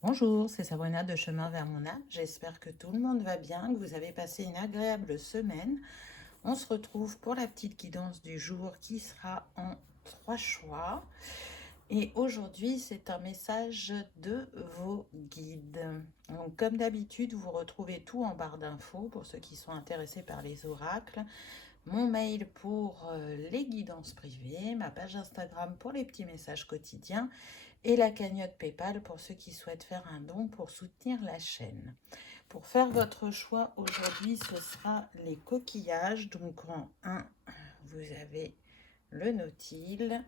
Bonjour, c'est Sabrina de Chemin vers mon âme. J'espère que tout le monde va bien, que vous avez passé une agréable semaine. On se retrouve pour la petite guidance du jour qui sera en 3 choix. Et aujourd'hui, c'est un message de vos guides. Donc, comme d'habitude, vous retrouvez tout en barre d'infos pour ceux qui sont intéressés par les oracles. Mon mail pour les guidances privées, ma page Instagram pour les petits messages quotidiens et la cagnotte PayPal pour ceux qui souhaitent faire un don pour soutenir la chaîne. Pour faire votre choix aujourd'hui, ce sera les coquillages. Donc en 1, vous avez le nautile.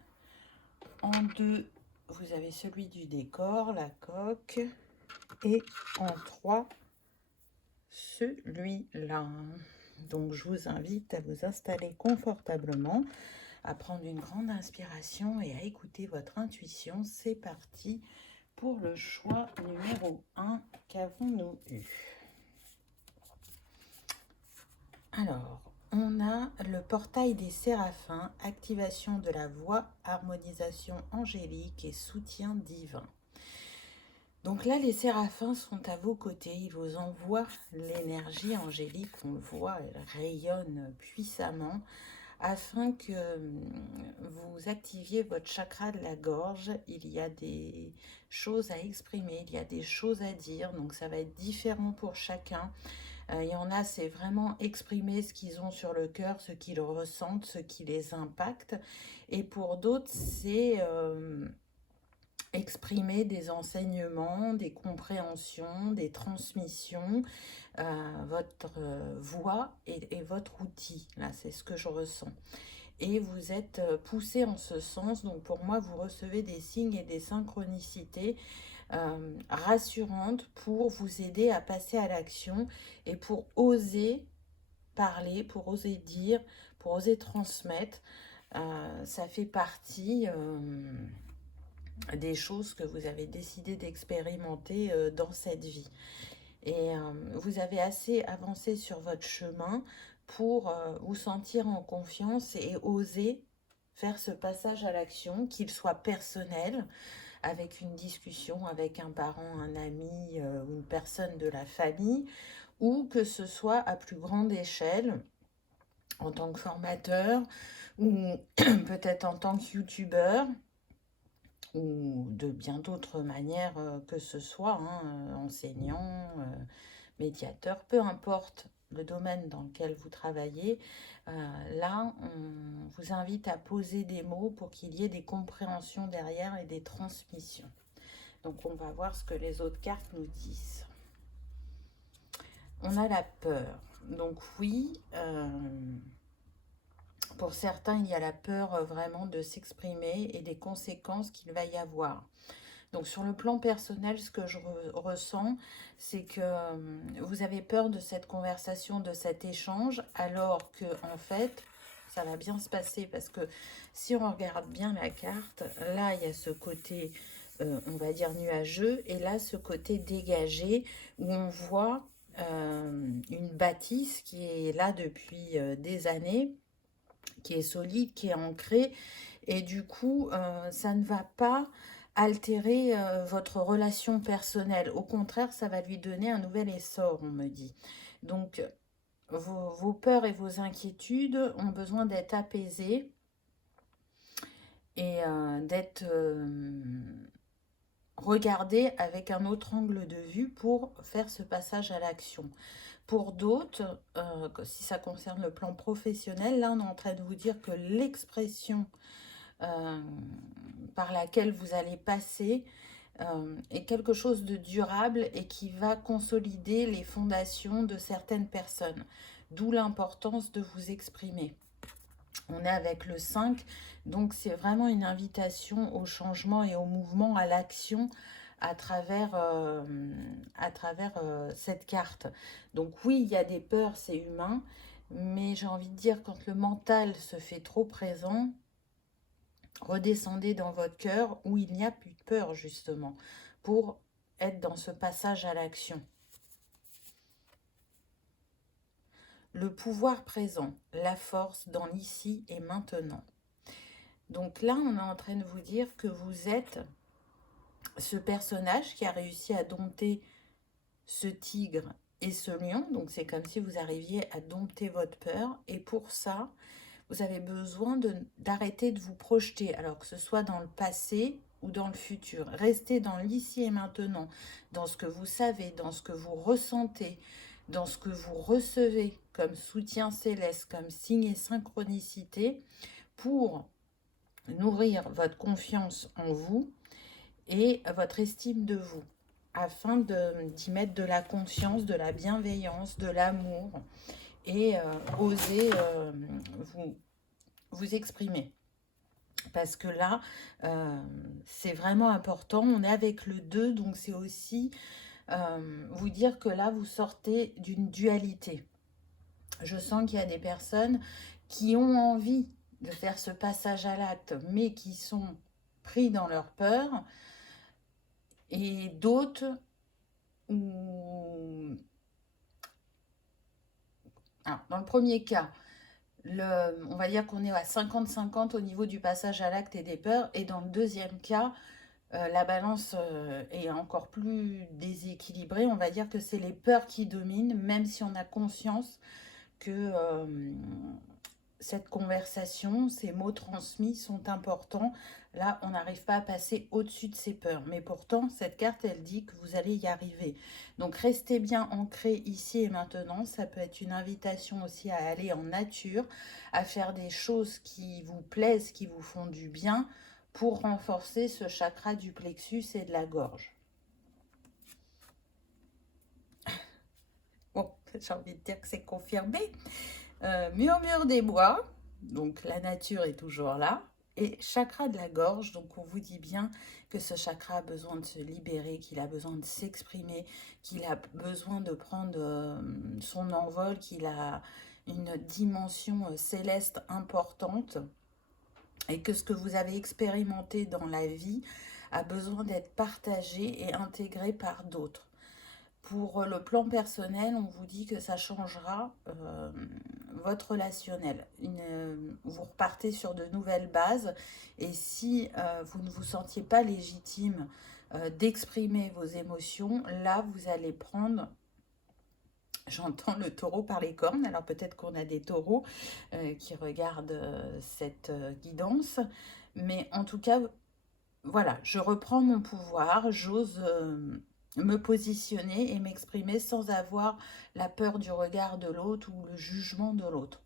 En 2, vous avez celui du décor, la coque. Et en 3, celui-là. Donc je vous invite à vous installer confortablement, à prendre une grande inspiration et à écouter votre intuition. C'est parti pour le choix numéro 1. Qu'avons-nous eu? Alors, on a le portail des séraphins, activation de la voix, harmonisation angélique et soutien divin. Donc là, les séraphins sont à vos côtés, ils vous envoient l'énergie angélique, on le voit, elle rayonne puissamment, afin que vous activiez votre chakra de la gorge. Il y a des choses à exprimer, il y a des choses à dire, donc ça va être différent pour chacun. Il y en a, c'est vraiment exprimer ce qu'ils ont sur le cœur, ce qu'ils ressentent, ce qui les impacte. Et pour d'autres, c'est exprimer des enseignements, des compréhensions, des transmissions, votre voix et votre outil. Là, c'est ce que je ressens. Et vous êtes poussé en ce sens. Donc pour moi, vous recevez des signes et des synchronicités rassurantes pour vous aider à passer à l'action et pour oser parler, pour oser dire, pour oser transmettre. Ça fait partie des choses que vous avez décidé d'expérimenter dans cette vie. Et vous avez assez avancé sur votre chemin pour vous sentir en confiance et oser faire ce passage à l'action, qu'il soit personnel, avec une discussion avec un parent, un ami ou une personne de la famille, ou que ce soit à plus grande échelle, en tant que formateur, ou peut-être en tant que youtubeur, ou de bien d'autres manières que ce soit, hein, enseignant, médiateur, peu importe le domaine dans lequel vous travaillez. Là, on vous invite à poser des mots pour qu'il y ait des compréhensions derrière et des transmissions. Donc on va voir ce que les autres cartes nous disent. On a la peur. Donc oui, pour certains, il y a la peur vraiment de s'exprimer et des conséquences qu'il va y avoir. Donc sur le plan personnel, ce que je ressens, c'est que vous avez peur de cette conversation, de cet échange, alors que en fait, ça va bien se passer parce que si on regarde bien la carte, là, il y a ce côté, on va dire, nuageux, et là, ce côté dégagé, où on voit une bâtisse qui est là depuis des années, qui est solide, qui est ancrée, et du coup, ça ne va pas altérer votre relation personnelle. Au contraire, ça va lui donner un nouvel essor, on me dit. Donc, vos peurs et vos inquiétudes ont besoin d'être apaisées et d'être regardées avec un autre angle de vue pour faire ce passage à l'action. Pour d'autres, si ça concerne le plan professionnel, là on est en train de vous dire que l'expression par laquelle vous allez passer est quelque chose de durable et qui va consolider les fondations de certaines personnes. D'où l'importance de vous exprimer. On est avec le 5, donc c'est vraiment une invitation au changement et au mouvement, à l'action à travers cette carte. Donc oui, il y a des peurs, c'est humain, mais j'ai envie de dire quand le mental se fait trop présent, redescendez dans votre cœur où il n'y a plus de peur justement, pour être dans ce passage à l'action. Le pouvoir présent, la force dans l'ici et maintenant. Donc là, on est en train de vous dire que vous êtes ce personnage qui a réussi à dompter ce tigre et ce lion. Donc c'est comme si vous arriviez à dompter votre peur. Et pour ça, vous avez besoin d'arrêter de vous projeter, alors que ce soit dans le passé ou dans le futur. Restez dans l'ici et maintenant, dans ce que vous savez, dans ce que vous ressentez, dans ce que vous recevez comme soutien céleste, comme signe et synchronicité, pour nourrir votre confiance en vous et votre estime de vous, afin d'y mettre de la conscience, de la bienveillance, de l'amour, et oser vous exprimer. Parce que là, c'est vraiment important. On est avec le 2, donc c'est aussi vous dire que là, vous sortez d'une dualité. Je sens qu'il y a des personnes qui ont envie de faire ce passage à l'acte, mais qui sont pris dans leur peur, et d'autres où... Alors, dans le premier cas, on va dire qu'on est à 50-50 au niveau du passage à l'acte et des peurs, et dans le deuxième cas, la balance est encore plus déséquilibrée. On va dire que c'est les peurs qui dominent, même si on a conscience que cette conversation, ces mots transmis sont importants. Là, on n'arrive pas à passer au-dessus de ces peurs. Mais pourtant, cette carte, elle dit que vous allez y arriver. Donc, restez bien ancré ici et maintenant. Ça peut être une invitation aussi à aller en nature, à faire des choses qui vous plaisent, qui vous font du bien, pour renforcer ce chakra du plexus et de la gorge. Bon, j'ai envie de dire que c'est confirmé. Murmure des bois, donc la nature est toujours là. Et chakra de la gorge, donc on vous dit bien que ce chakra a besoin de se libérer, qu'il a besoin de s'exprimer, qu'il a besoin de prendre son envol, qu'il a une dimension céleste importante, et que ce que vous avez expérimenté dans la vie a besoin d'être partagé et intégré par d'autres. Pour le plan personnel, on vous dit que ça changera votre relationnel. Vous repartez sur de nouvelles bases, et si vous ne vous sentiez pas légitime d'exprimer vos émotions, là vous allez prendre... J'entends le taureau par les cornes, alors peut-être qu'on a des taureaux qui regardent cette guidance, mais en tout cas, voilà, je reprends mon pouvoir, j'ose me positionner et m'exprimer sans avoir la peur du regard de l'autre ou le jugement de l'autre.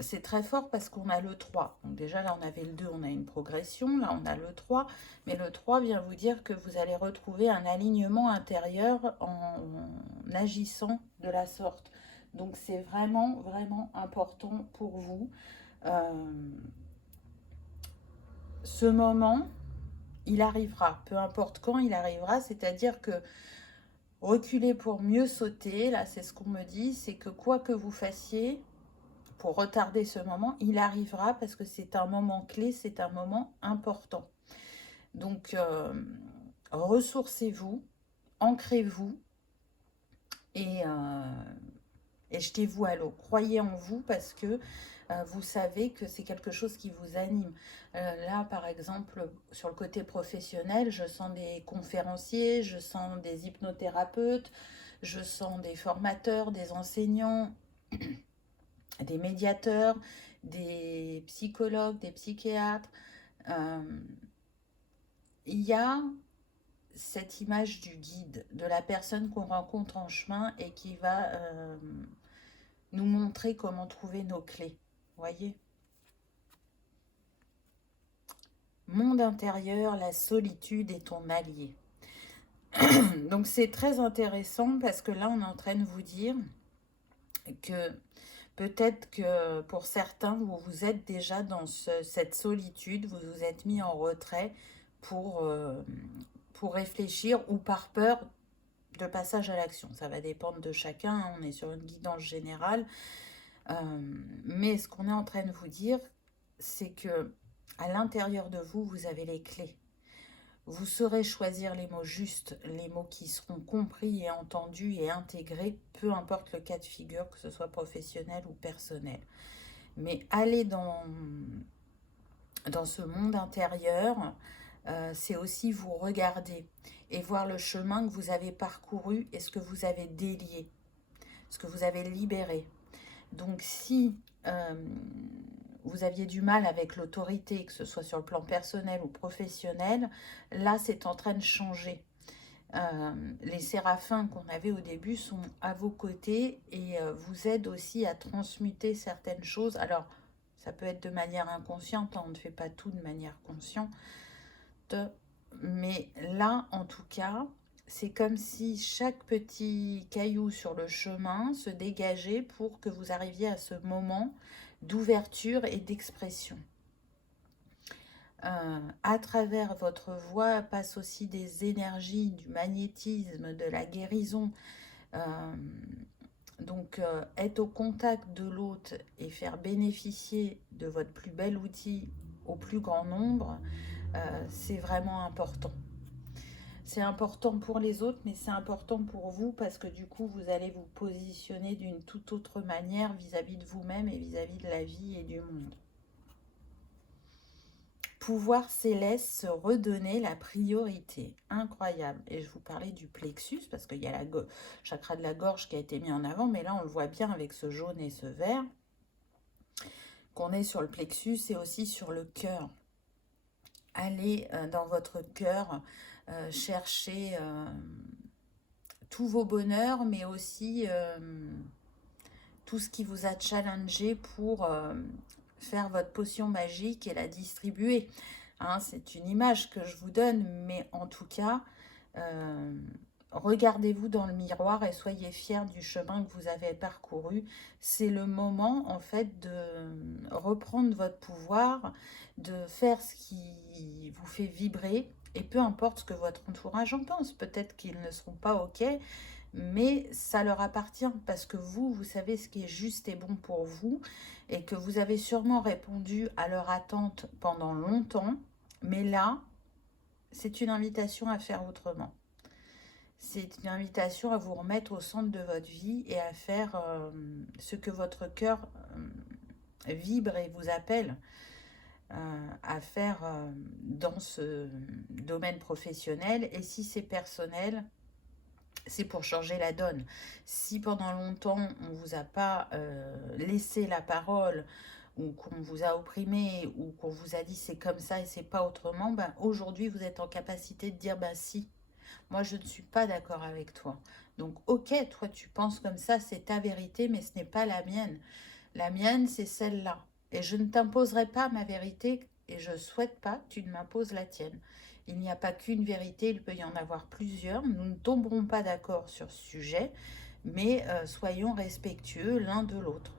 C'est très fort parce qu'on a le 3. Donc déjà là on avait le 2, on a une progression, là on a le 3, mais le 3 vient vous dire que vous allez retrouver un alignement intérieur en agissant de la sorte. Donc c'est vraiment vraiment important pour vous. Ce moment, il arrivera, peu importe quand il arrivera, c'est-à-dire que reculer pour mieux sauter, là c'est ce qu'on me dit, c'est que quoi que vous fassiez, pour retarder ce moment, il arrivera parce que c'est un moment clé, c'est un moment important. Donc, ressourcez-vous, ancrez-vous et jetez-vous à l'eau. Croyez en vous parce que vous savez que c'est quelque chose qui vous anime. Là, par exemple, sur le côté professionnel, je sens des conférenciers, je sens des hypnothérapeutes, je sens des formateurs, des enseignants, des médiateurs, des psychologues, des psychiatres. Il y a cette image du guide, de la personne qu'on rencontre en chemin et qui va nous montrer comment trouver nos clés. Voyez ? Monde intérieur, la solitude est ton allié. Donc c'est très intéressant parce que là on est en train de vous dire que peut-être que pour certains, vous êtes déjà dans cette solitude, vous vous êtes mis en retrait pour réfléchir ou par peur de passage à l'action. Ça va dépendre de chacun, hein, on est sur une guidance générale. Mais ce qu'on est en train de vous dire, c'est que à l'intérieur de vous, vous avez les clés. Vous saurez choisir les mots justes, les mots qui seront compris et entendus et intégrés, peu importe le cas de figure, que ce soit professionnel ou personnel. Mais allez dans ce monde intérieur, c'est aussi vous regarder et voir le chemin que vous avez parcouru et ce que vous avez délié, ce que vous avez libéré. Donc si vous aviez du mal avec l'autorité, que ce soit sur le plan personnel ou professionnel, là c'est en train de changer. Les séraphins qu'on avait au début sont à vos côtés et vous aident aussi à transmuter certaines choses. Alors, ça peut être de manière inconsciente, hein, on ne fait pas tout de manière consciente, mais là, en tout cas, c'est comme si chaque petit caillou sur le chemin se dégageait pour que vous arriviez à ce moment d'ouverture et d'expression. À travers votre voix passent aussi des énergies, du magnétisme, de la guérison. Donc, être au contact de l'autre et faire bénéficier de votre plus bel outil au plus grand nombre, c'est vraiment important. C'est important pour les autres, mais c'est important pour vous parce que du coup, vous allez vous positionner d'une toute autre manière vis-à-vis de vous-même et vis-à-vis de la vie et du monde. Pouvoir céleste, se redonner la priorité. Incroyable. Et je vous parlais du plexus parce qu'il y a le chakra de la gorge qui a été mis en avant, mais là, on le voit bien avec ce jaune et ce vert, qu'on est sur le plexus et aussi sur le cœur. Allez dans votre cœur chercher tous vos bonheurs, mais aussi tout ce qui vous a challengé pour faire votre potion magique et la distribuer. Hein, c'est une image que je vous donne, mais en tout cas, regardez-vous dans le miroir et soyez fiers du chemin que vous avez parcouru. C'est le moment, en fait, de reprendre votre pouvoir, de faire ce qui vous fait vibrer, et peu importe ce que votre entourage en pense. Peut-être qu'ils ne seront pas OK, mais ça leur appartient parce que vous savez ce qui est juste et bon pour vous et que vous avez sûrement répondu à leur attente pendant longtemps, mais là, c'est une invitation à faire autrement. C'est une invitation à vous remettre au centre de votre vie et à faire ce que votre cœur vibre et vous appelle à faire dans ce domaine professionnel. Et si c'est personnel, c'est pour changer la donne. Si pendant longtemps, on ne vous a pas laissé la parole, ou qu'on vous a opprimé, ou qu'on vous a dit c'est comme ça et c'est pas autrement, ben aujourd'hui, vous êtes en capacité de dire, ben si, moi je ne suis pas d'accord avec toi. Donc ok, toi tu penses comme ça, c'est ta vérité, mais ce n'est pas la mienne. La mienne, c'est celle-là. Et je ne t'imposerai pas ma vérité et je ne souhaite pas que tu ne m'imposes la tienne. Il n'y a pas qu'une vérité, il peut y en avoir plusieurs. Nous ne tomberons pas d'accord sur ce sujet, mais soyons respectueux l'un de l'autre.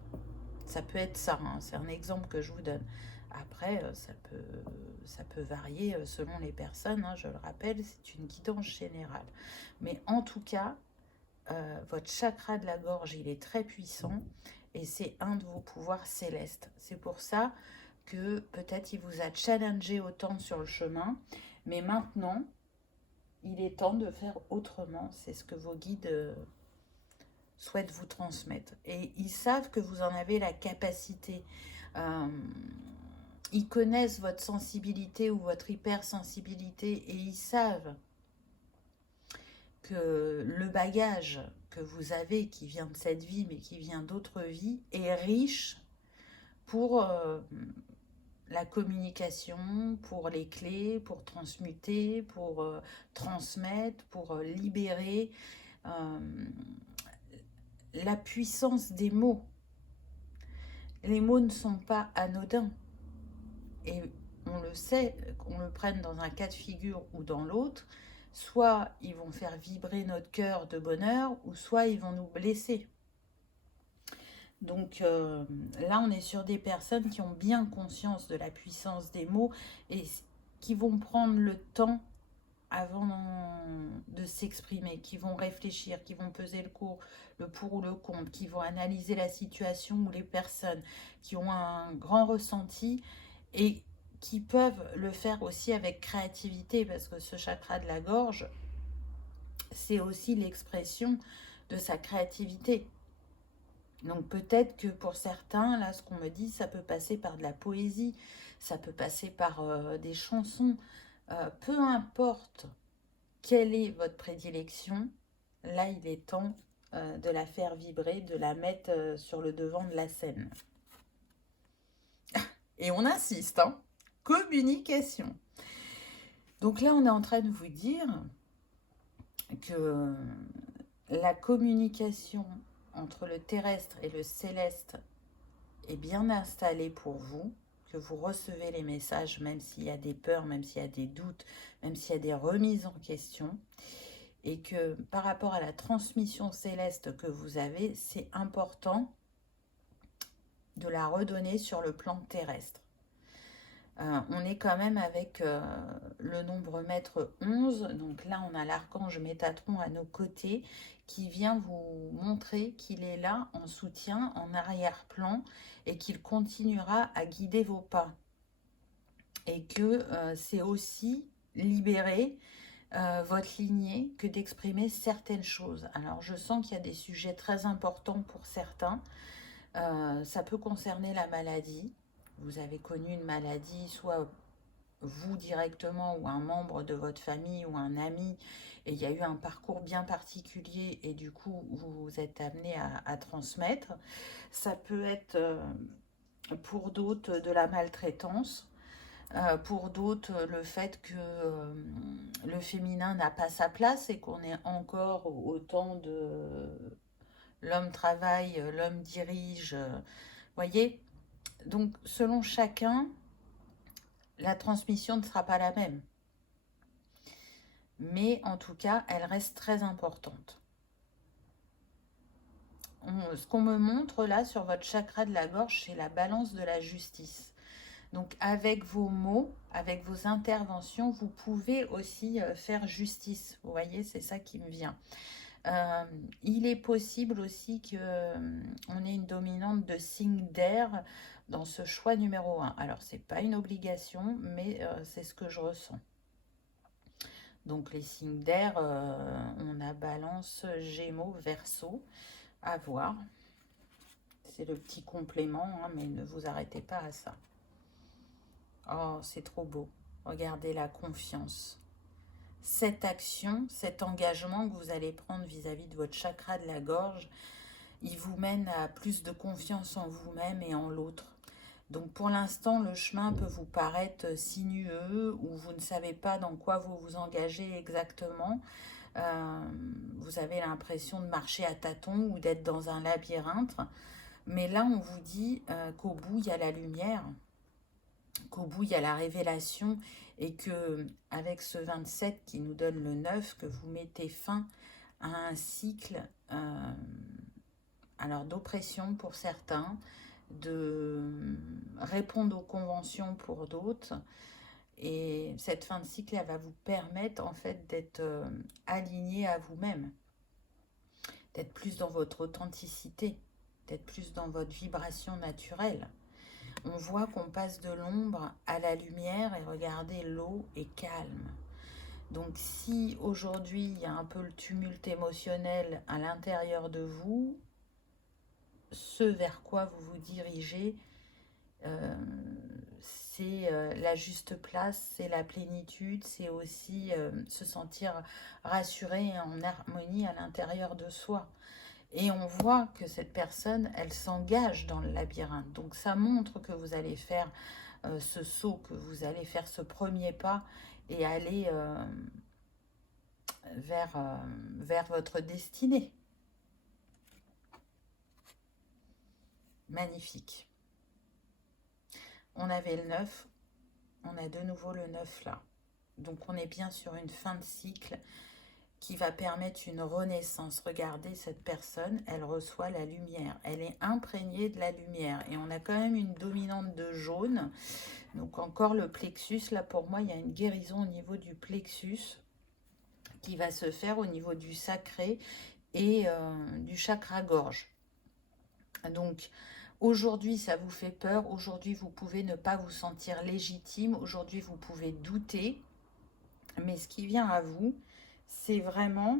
Ça peut être ça, hein, c'est un exemple que je vous donne. Après, ça peut varier selon les personnes, hein, je le rappelle, c'est une guidance générale. Mais en tout cas, votre chakra de la gorge, il est très puissant et c'est un de vos pouvoirs célestes. C'est pour ça que peut-être il vous a challengé autant sur le chemin, mais maintenant, il est temps de faire autrement. C'est ce que vos guides souhaitent vous transmettre. Et ils savent que vous en avez la capacité. Ils connaissent votre sensibilité ou votre hypersensibilité et ils savent que le bagage que vous avez, qui vient de cette vie, mais qui vient d'autres vies, est riche pour la communication, pour les clés, pour transmuter, pour transmettre, pour libérer la puissance des mots. Les mots ne sont pas anodins. Et on le sait, qu'on le prenne dans un cas de figure ou dans l'autre, soit ils vont faire vibrer notre cœur de bonheur, ou soit ils vont nous blesser. Donc là, on est sur des personnes qui ont bien conscience de la puissance des mots et qui vont prendre le temps avant de s'exprimer, qui vont réfléchir, qui vont peser le pour ou le contre, qui vont analyser la situation ou les personnes, qui ont un grand ressenti et qui peuvent le faire aussi avec créativité, parce que ce chakra de la gorge, c'est aussi l'expression de sa créativité. Donc peut-être que pour certains, là, ce qu'on me dit, ça peut passer par de la poésie, ça peut passer par des chansons, Peu importe quelle est votre prédilection, là, il est temps de la faire vibrer, de la mettre sur le devant de la scène. Et on insiste, hein. Communication. Donc là, on est en train de vous dire que la communication entre le terrestre et le céleste est bien installée pour vous, que vous recevez les messages, même s'il y a des peurs, même s'il y a des doutes, même s'il y a des remises en question, et que par rapport à la transmission céleste que vous avez, c'est important de la redonner sur le plan terrestre. On est quand même avec le nombre maître 11, donc là on a l'archange Métatron à nos côtés qui vient vous montrer qu'il est là en soutien, en arrière-plan et qu'il continuera à guider vos pas. Et que c'est aussi libérer votre lignée que d'exprimer certaines choses. Alors je sens qu'il y a des sujets très importants pour certains. Ça peut concerner la maladie. Vous avez connu une maladie, soit vous directement ou un membre de votre famille ou un ami, et il y a eu un parcours bien particulier et du coup vous êtes amené à transmettre. Ça peut être pour d'autres de la maltraitance, pour d'autres le fait que le féminin n'a pas sa place et qu'on est encore au temps de l'homme travaille, l'homme dirige, voyez. Donc selon chacun, la transmission ne sera pas la même. Mais en tout cas, elle reste très importante. Ce qu'on me montre là sur votre chakra de la gorge, c'est la balance de la justice. Donc avec vos mots, avec vos interventions, vous pouvez aussi faire justice. Vous voyez, c'est ça qui me vient. Il est possible aussi qu'on ait une dominante de signe d'air dans ce choix numéro 1. Alors, ce n'est pas une obligation, mais c'est ce que je ressens. Donc, les signes d'air, on a Balance, Gémeaux, Verseau, à voir. C'est le petit complément, hein, mais ne vous arrêtez pas à ça. Oh, c'est trop beau. Regardez la confiance. Cette action, cet engagement que vous allez prendre vis-à-vis de votre chakra de la gorge, il vous mène à plus de confiance en vous-même et en l'autre. Donc pour l'instant, le chemin peut vous paraître sinueux ou vous ne savez pas dans quoi vous vous engagez exactement. Vous avez l'impression de marcher à tâtons ou d'être dans un labyrinthe. Mais là, on vous dit qu'au bout, il y a la lumière, qu'au bout, il y a la révélation et que avec ce 27 qui nous donne le 9, que vous mettez fin à un cycle alors d'oppression pour certains, de répondre aux conventions pour d'autres. Et cette fin de cycle, elle va vous permettre en fait d'être aligné à vous-même, d'être plus dans votre authenticité, d'être plus dans votre vibration naturelle. On voit qu'on passe de l'ombre à la lumière et regardez, l'eau est calme. Donc si aujourd'hui il y a un peu le tumulte émotionnel à l'intérieur de vous, ce vers quoi vous vous dirigez, c'est la juste place, c'est la plénitude, c'est aussi se sentir rassuré et en harmonie à l'intérieur de soi. Et on voit que cette personne, elle s'engage dans le labyrinthe. Donc ça montre que vous allez faire ce saut, que vous allez faire ce premier pas et aller vers votre destinée. Magnifique. On avait le 9, on a de nouveau le 9 là. Donc on est bien sur une fin de cycle qui va permettre une renaissance. Regardez cette personne, elle reçoit la lumière. Elle est imprégnée de la lumière. Et on a quand même une dominante de jaune. Donc encore le plexus. Là pour moi, il y a une guérison au niveau du plexus qui va se faire au niveau du sacré et du chakra-gorge. Donc aujourd'hui, ça vous fait peur. Aujourd'hui, vous pouvez ne pas vous sentir légitime. Aujourd'hui, vous pouvez douter. Mais ce qui vient à vous, c'est vraiment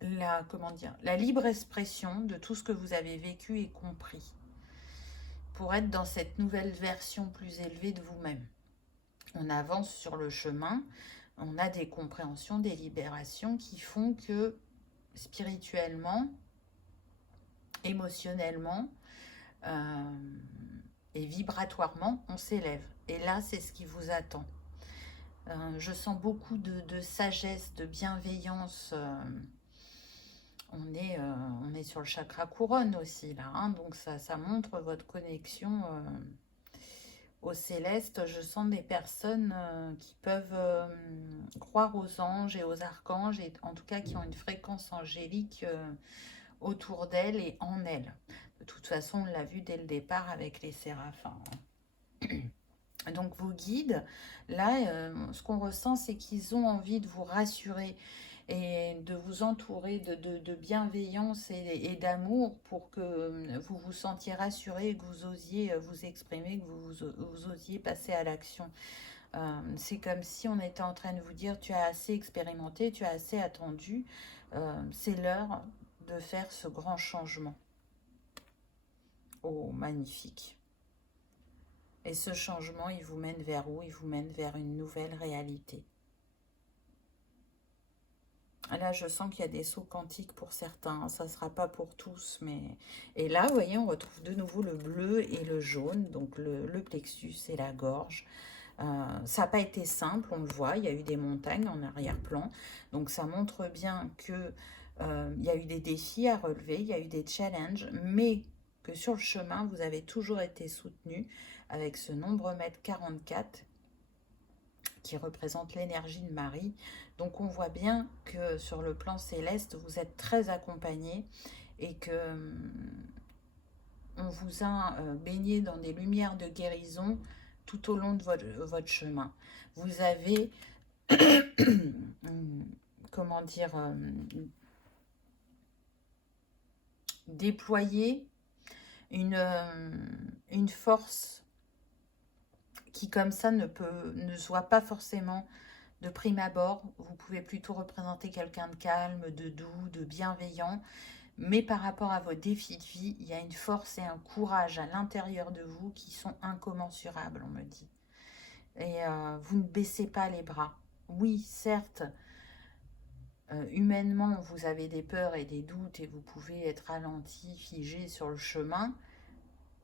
la libre expression de tout ce que vous avez vécu et compris pour être dans cette nouvelle version plus élevée de vous-même. On avance sur le chemin, on a des compréhensions, des libérations qui font que spirituellement, émotionnellement et vibratoirement, on s'élève. Et là, c'est ce qui vous attend. Je sens beaucoup de sagesse, de bienveillance. On est sur le chakra couronne aussi, là. Hein, donc, ça montre votre connexion au céleste. Je sens des personnes qui peuvent croire aux anges et aux archanges, et en tout cas qui ont une fréquence angélique autour d'elles et en elles. De toute façon, on l'a vu dès le départ avec les séraphins. Donc vos guides, là, ce qu'on ressent, c'est qu'ils ont envie de vous rassurer et de vous entourer de bienveillance et d'amour pour que vous vous sentiez rassuré, que vous osiez vous exprimer, que vous osiez passer à l'action. C'est comme si on était en train de vous dire, tu as assez expérimenté, tu as assez attendu, c'est l'heure de faire ce grand changement. Oh, magnifique. Et ce changement, il vous mène vers où? Il vous mène vers une nouvelle réalité. Là, je sens qu'il y a des sauts quantiques pour certains. Ça ne sera pas pour tous. Et là, vous voyez, on retrouve de nouveau le bleu et le jaune. Donc, le plexus et la gorge. Ça n'a pas été simple, on le voit. Il y a eu des montagnes en arrière-plan. Donc, ça montre bien que il y a eu des défis à relever. Il y a eu des challenges. Mais que sur le chemin, vous avez toujours été soutenu avec ce nombre mètre 44 qui représente l'énergie de Marie. Donc on voit bien que sur le plan céleste, vous êtes très accompagné et que on vous a baigné dans des lumières de guérison tout au long de votre chemin. Vous avez, comment dire, déployé une force qui comme ça ne soit pas forcément de prime abord. Vous pouvez plutôt représenter quelqu'un de calme, de doux, de bienveillant. Mais par rapport à vos défis de vie, il y a une force et un courage à l'intérieur de vous qui sont incommensurables, on me dit. Et vous ne baissez pas les bras. Oui, certes, humainement, vous avez des peurs et des doutes et vous pouvez être ralenti, figé sur le chemin.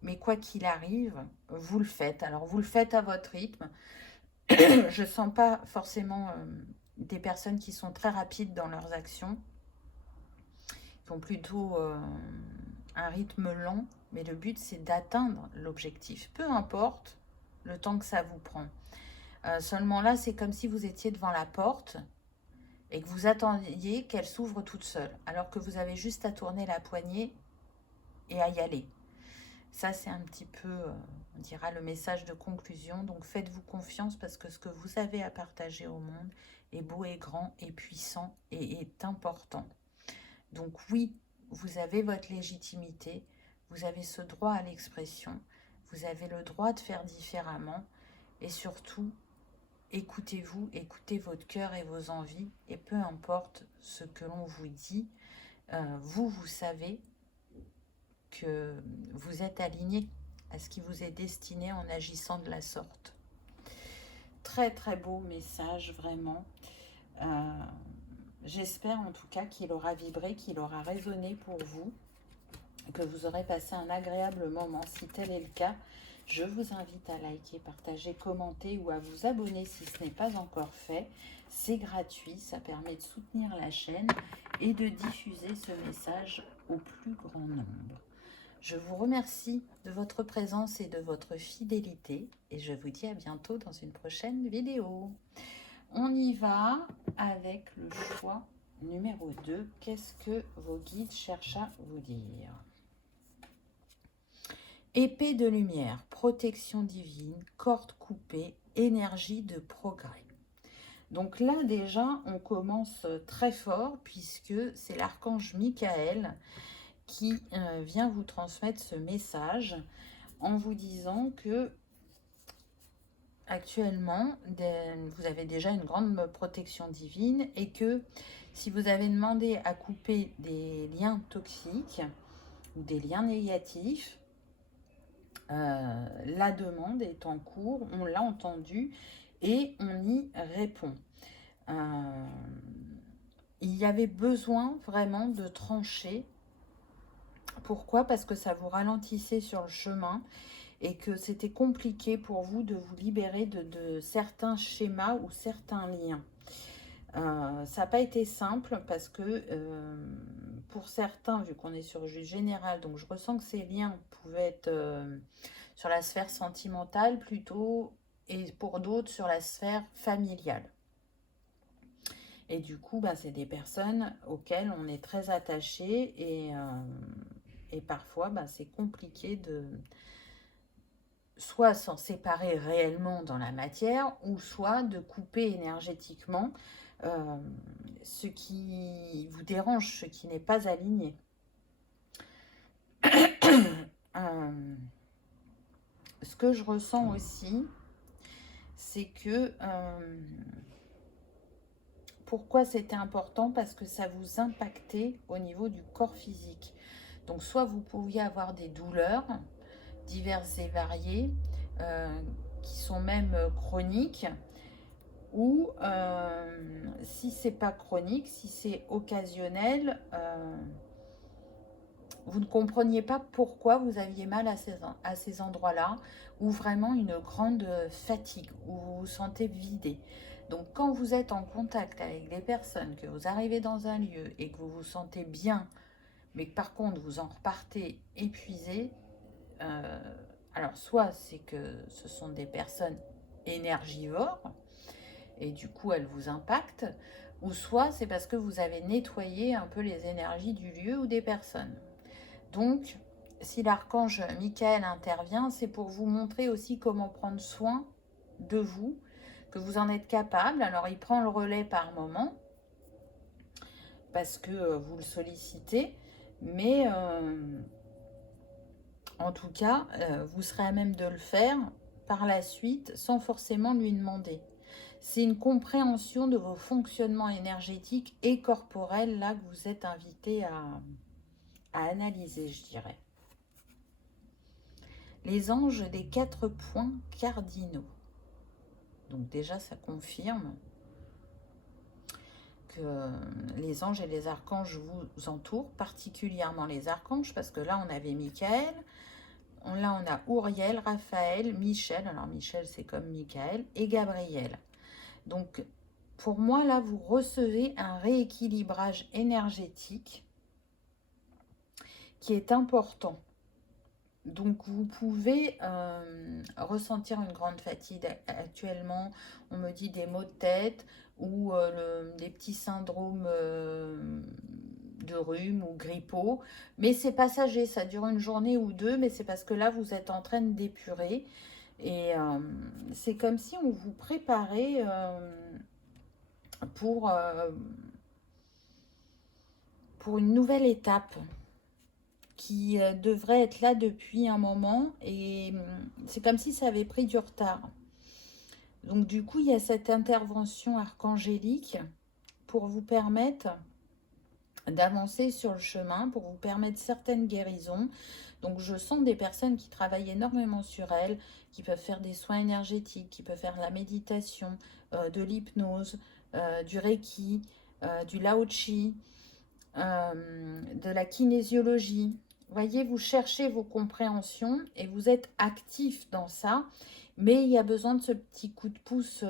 Mais quoi qu'il arrive, vous le faites. Alors, vous le faites à votre rythme. Je ne sens pas forcément des personnes qui sont très rapides dans leurs actions. Ils ont plutôt un rythme lent. Mais le but, c'est d'atteindre l'objectif. Peu importe le temps que ça vous prend. Seulement là, c'est comme si vous étiez devant la porte et que vous attendiez qu'elle s'ouvre toute seule. Alors que vous avez juste à tourner la poignée et à y aller. Ça, c'est un petit peu, on dira, le message de conclusion. Donc, faites-vous confiance parce que ce que vous avez à partager au monde est beau et grand et puissant et est important. Donc, oui, vous avez votre légitimité, vous avez ce droit à l'expression, vous avez le droit de faire différemment et surtout, écoutez-vous, écoutez votre cœur et vos envies et peu importe ce que l'on vous dit, vous savez que vous êtes aligné à ce qui vous est destiné en agissant de la sorte. Très très beau message, vraiment. J'espère en tout cas qu'il aura vibré, qu'il aura résonné pour vous, que vous aurez passé un agréable moment. Si tel est le cas, je vous invite à liker, partager, commenter ou à vous abonner si ce n'est pas encore fait. C'est gratuit, ça permet de soutenir la chaîne et de diffuser ce message au plus grand nombre. Je vous remercie de votre présence et de votre fidélité et je vous dis à bientôt dans une prochaine vidéo. On y va avec le choix numéro 2. Qu'est-ce que vos guides cherchent à vous dire? Épée de lumière, protection divine, corde coupée, énergie de progrès. Donc là déjà, on commence très fort puisque c'est l'archange Michael qui vient vous transmettre ce message en vous disant que actuellement, vous avez déjà une grande protection divine et que si vous avez demandé à couper des liens toxiques ou des liens négatifs, la demande est en cours, on l'a entendu et on y répond. Il y avait besoin vraiment de trancher. Pourquoi? Parce que ça vous ralentissait sur le chemin et que c'était compliqué pour vous de vous libérer de certains schémas ou certains liens. Ça n'a pas été simple parce que pour certains, vu qu'on est sur le général, donc je ressens que ces liens pouvaient être sur la sphère sentimentale plutôt, et pour d'autres sur la sphère familiale. Et du coup, bah, c'est des personnes auxquelles on est très attaché et parfois, bah, c'est compliqué de soit s'en séparer réellement dans la matière ou soit de couper énergétiquement euh, ce qui vous dérange, ce qui n'est pas aligné. Ce que je ressens aussi, c'est que pourquoi c'était important? Parce que ça vous impactait au niveau du corps physique. Donc soit vous pouviez avoir des douleurs diverses et variées, qui sont même chroniques, ou si c'est pas chronique, si c'est occasionnel, vous ne compreniez pas pourquoi vous aviez mal à ces endroits-là, ou vraiment une grande fatigue, où vous vous sentez vidé. Donc quand vous êtes en contact avec des personnes, que vous arrivez dans un lieu et que vous vous sentez bien, mais que par contre vous en repartez épuisé, alors soit c'est que ce sont des personnes énergivores, et du coup elles vous impactent, ou soit c'est parce que vous avez nettoyé un peu les énergies du lieu ou des personnes. Donc, si l'archange Michael intervient, c'est pour vous montrer aussi comment prendre soin de vous, que vous en êtes capable. Alors, il prend le relais par moment, parce que vous le sollicitez, mais en tout cas, vous serez à même de le faire par la suite sans forcément lui demander. C'est une compréhension de vos fonctionnements énergétiques et corporels là que vous êtes invité à analyser, je dirais. Les anges des 4 points cardinaux. Donc déjà, ça confirme que les anges et les archanges vous entourent, particulièrement les archanges, parce que là, on avait Michael, là, on a Uriel, Raphaël, Michel, alors Michel, c'est comme Michael, et Gabriel. Donc, pour moi, là, vous recevez un rééquilibrage énergétique qui est important. Donc, vous pouvez ressentir une grande fatigue actuellement. On me dit des maux de tête ou des petits syndromes de rhume ou grippaux. Mais c'est passager, ça dure une journée ou deux, mais c'est parce que là, vous êtes en train d'épurer. Et c'est comme si on vous préparait pour, euh, pour une nouvelle étape qui devrait être là depuis un moment et c'est comme si ça avait pris du retard. Donc du coup, il y a cette intervention archangélique pour vous permettre d'avancer sur le chemin, pour vous permettre certaines guérisons. Donc je sens des personnes qui travaillent énormément sur elles, qui peuvent faire des soins énergétiques, qui peuvent faire de la méditation, de l'hypnose, du reiki, du lao chi, de la kinésiologie. Voyez, vous cherchez vos compréhensions et vous êtes actif dans ça, mais il y a besoin de ce petit coup de pouce,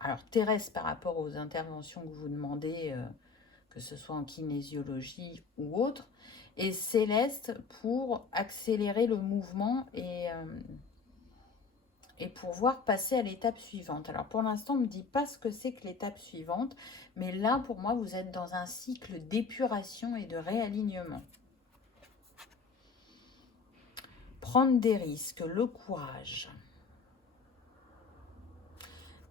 alors terrestre par rapport aux interventions que vous demandez, que ce soit en kinésiologie ou autre, et céleste pour accélérer le mouvement et pouvoir passer à l'étape suivante. Alors pour l'instant, on ne me dit pas ce que c'est que l'étape suivante, mais là, pour moi, vous êtes dans un cycle d'épuration et de réalignement. Prendre des risques, le courage.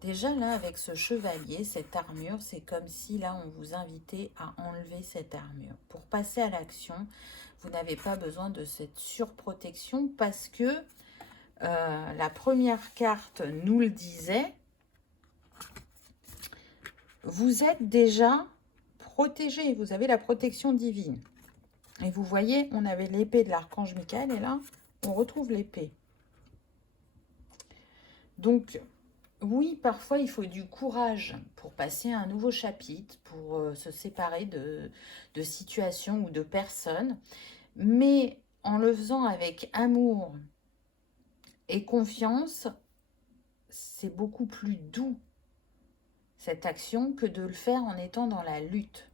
Déjà là, avec ce chevalier, cette armure, c'est comme si là, on vous invitait à enlever cette armure. Pour passer à l'action, vous n'avez pas besoin de cette surprotection parce que la première carte nous le disait, vous êtes déjà protégé, vous avez la protection divine. Et vous voyez, on avait l'épée de l'archange Michael et là, on retrouve l'épée. Donc, Oui, parfois il faut du courage pour passer à un nouveau chapitre, pour se séparer de situations ou de personnes, mais en le faisant avec amour et confiance, c'est beaucoup plus doux cette action que de le faire en étant dans la lutte.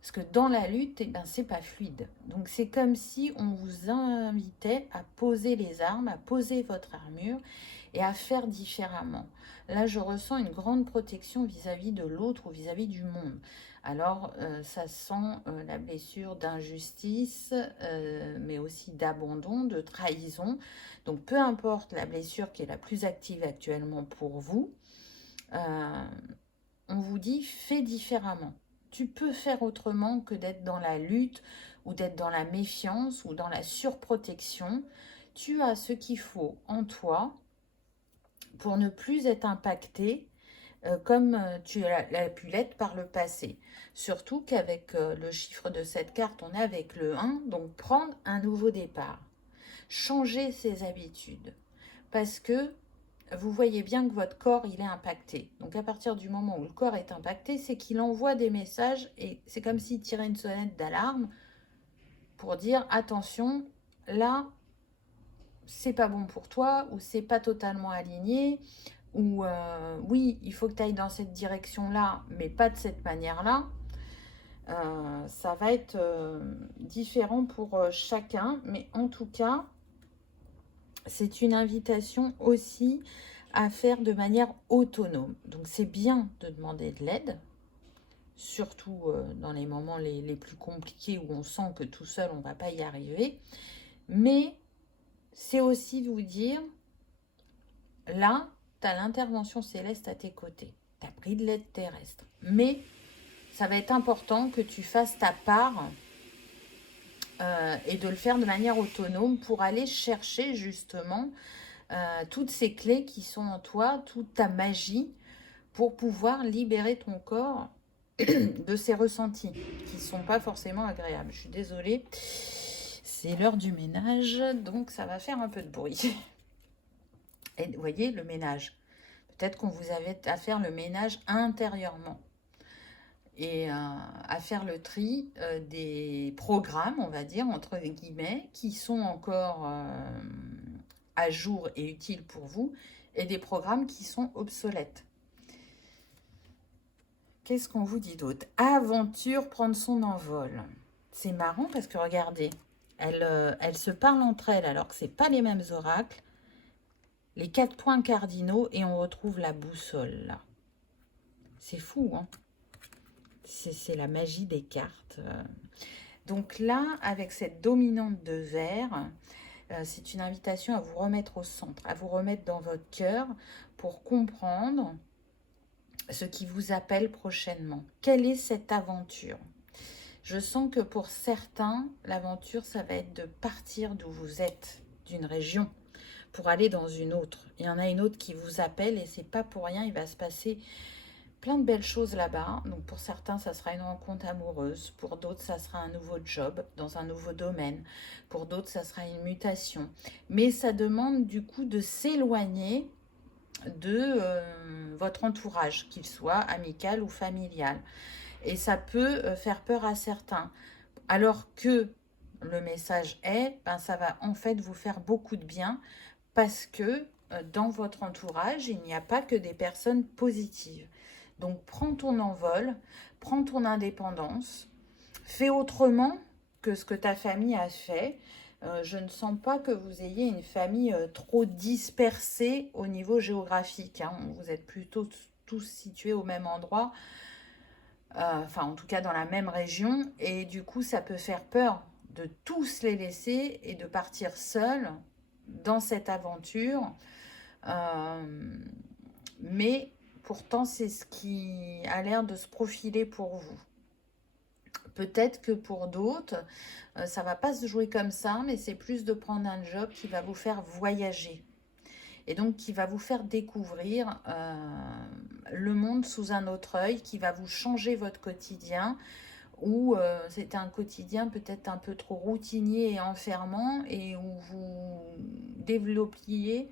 Parce que dans la lutte, eh ben, c'est pas fluide. Donc c'est comme si on vous invitait à poser les armes, à poser votre armure et à faire différemment. Là, je ressens une grande protection vis-à-vis de l'autre ou vis-à-vis du monde. Alors, ça sent la blessure d'injustice, mais aussi d'abandon, de trahison. Donc, peu importe la blessure qui est la plus active actuellement pour vous, euh, on vous dit fais différemment. Tu peux faire autrement que d'être dans la lutte ou d'être dans la méfiance ou dans la surprotection. Tu as ce qu'il faut en toi pour ne plus être impacté comme tu l'as pu l'être par le passé. Surtout qu'avec le chiffre de cette carte, on est avec le 1, donc prendre un nouveau départ. Changer ses habitudes. Parce que vous voyez bien que votre corps, il est impacté. Donc à partir du moment où le corps est impacté, c'est qu'il envoie des messages et c'est comme s'il tirait une sonnette d'alarme pour dire attention, là, c'est pas bon pour toi ou c'est pas totalement aligné ou oui, il faut que tu ailles dans cette direction-là, mais pas de cette manière-là. Ça va être différent pour chacun, mais en tout cas, c'est une invitation aussi à faire de manière autonome. Donc c'est bien de demander de l'aide, surtout dans les moments les plus compliqués où on sent que tout seul on ne va pas y arriver. Mais c'est aussi de vous dire, là, tu as l'intervention céleste à tes côtés. Tu as pris de l'aide terrestre. Mais ça va être important que tu fasses ta part et de le faire de manière autonome pour aller chercher justement toutes ces clés qui sont en toi, toute ta magie pour pouvoir libérer ton corps de ces ressentis qui ne sont pas forcément agréables. Je suis désolée, c'est l'heure du ménage, donc ça va faire un peu de bruit. Et vous voyez, le ménage. Peut-être qu'on vous avait à faire le ménage intérieurement et à faire le tri des programmes, on va dire, entre guillemets, qui sont encore à jour et utiles pour vous, et des programmes qui sont obsolètes. Qu'est-ce qu'on vous dit d'autre? Aventure, prendre son envol. C'est marrant parce que regardez, elles se parlent entre elles alors que ce n'est pas les mêmes oracles. Les 4 points cardinaux et on retrouve la boussole là. C'est fou, hein? C'est la magie des cartes. Donc là, avec cette dominante de verre, c'est une invitation à vous remettre au centre, à vous remettre dans votre cœur pour comprendre ce qui vous appelle prochainement. Quelle est cette aventure? Je sens que pour certains, l'aventure, ça va être de partir d'où vous êtes, d'une région, pour aller dans une autre. Il y en a une autre qui vous appelle et c'est pas pour rien, il va se passer plein de belles choses là-bas. Donc pour certains, ça sera une rencontre amoureuse. Pour d'autres, ça sera un nouveau job dans un nouveau domaine. Pour d'autres, ça sera une mutation. Mais ça demande du coup de s'éloigner de votre entourage, qu'il soit amical ou familial. Et ça peut faire peur à certains. Alors que le message est, ben, ça va en fait vous faire beaucoup de bien parce que dans votre entourage, il n'y a pas que des personnes positives. Donc prends ton envol, prends ton indépendance, fais autrement que ce que ta famille a fait. Je ne sens pas que vous ayez une famille trop dispersée au niveau géographique, hein. Vous êtes plutôt tous situés au même endroit, enfin en tout cas dans la même région, et du coup ça peut faire peur de tous les laisser et de partir seul dans cette aventure. Mais pourtant c'est ce qui a l'air de se profiler pour vous. Peut-être que pour d'autres, ça va pas se jouer comme ça, mais c'est plus de prendre un job qui va vous faire voyager et donc qui va vous faire découvrir le monde sous un autre œil, qui va vous changer votre quotidien, ou c'était un quotidien peut-être un peu trop routinier et enfermant, et où vous développiez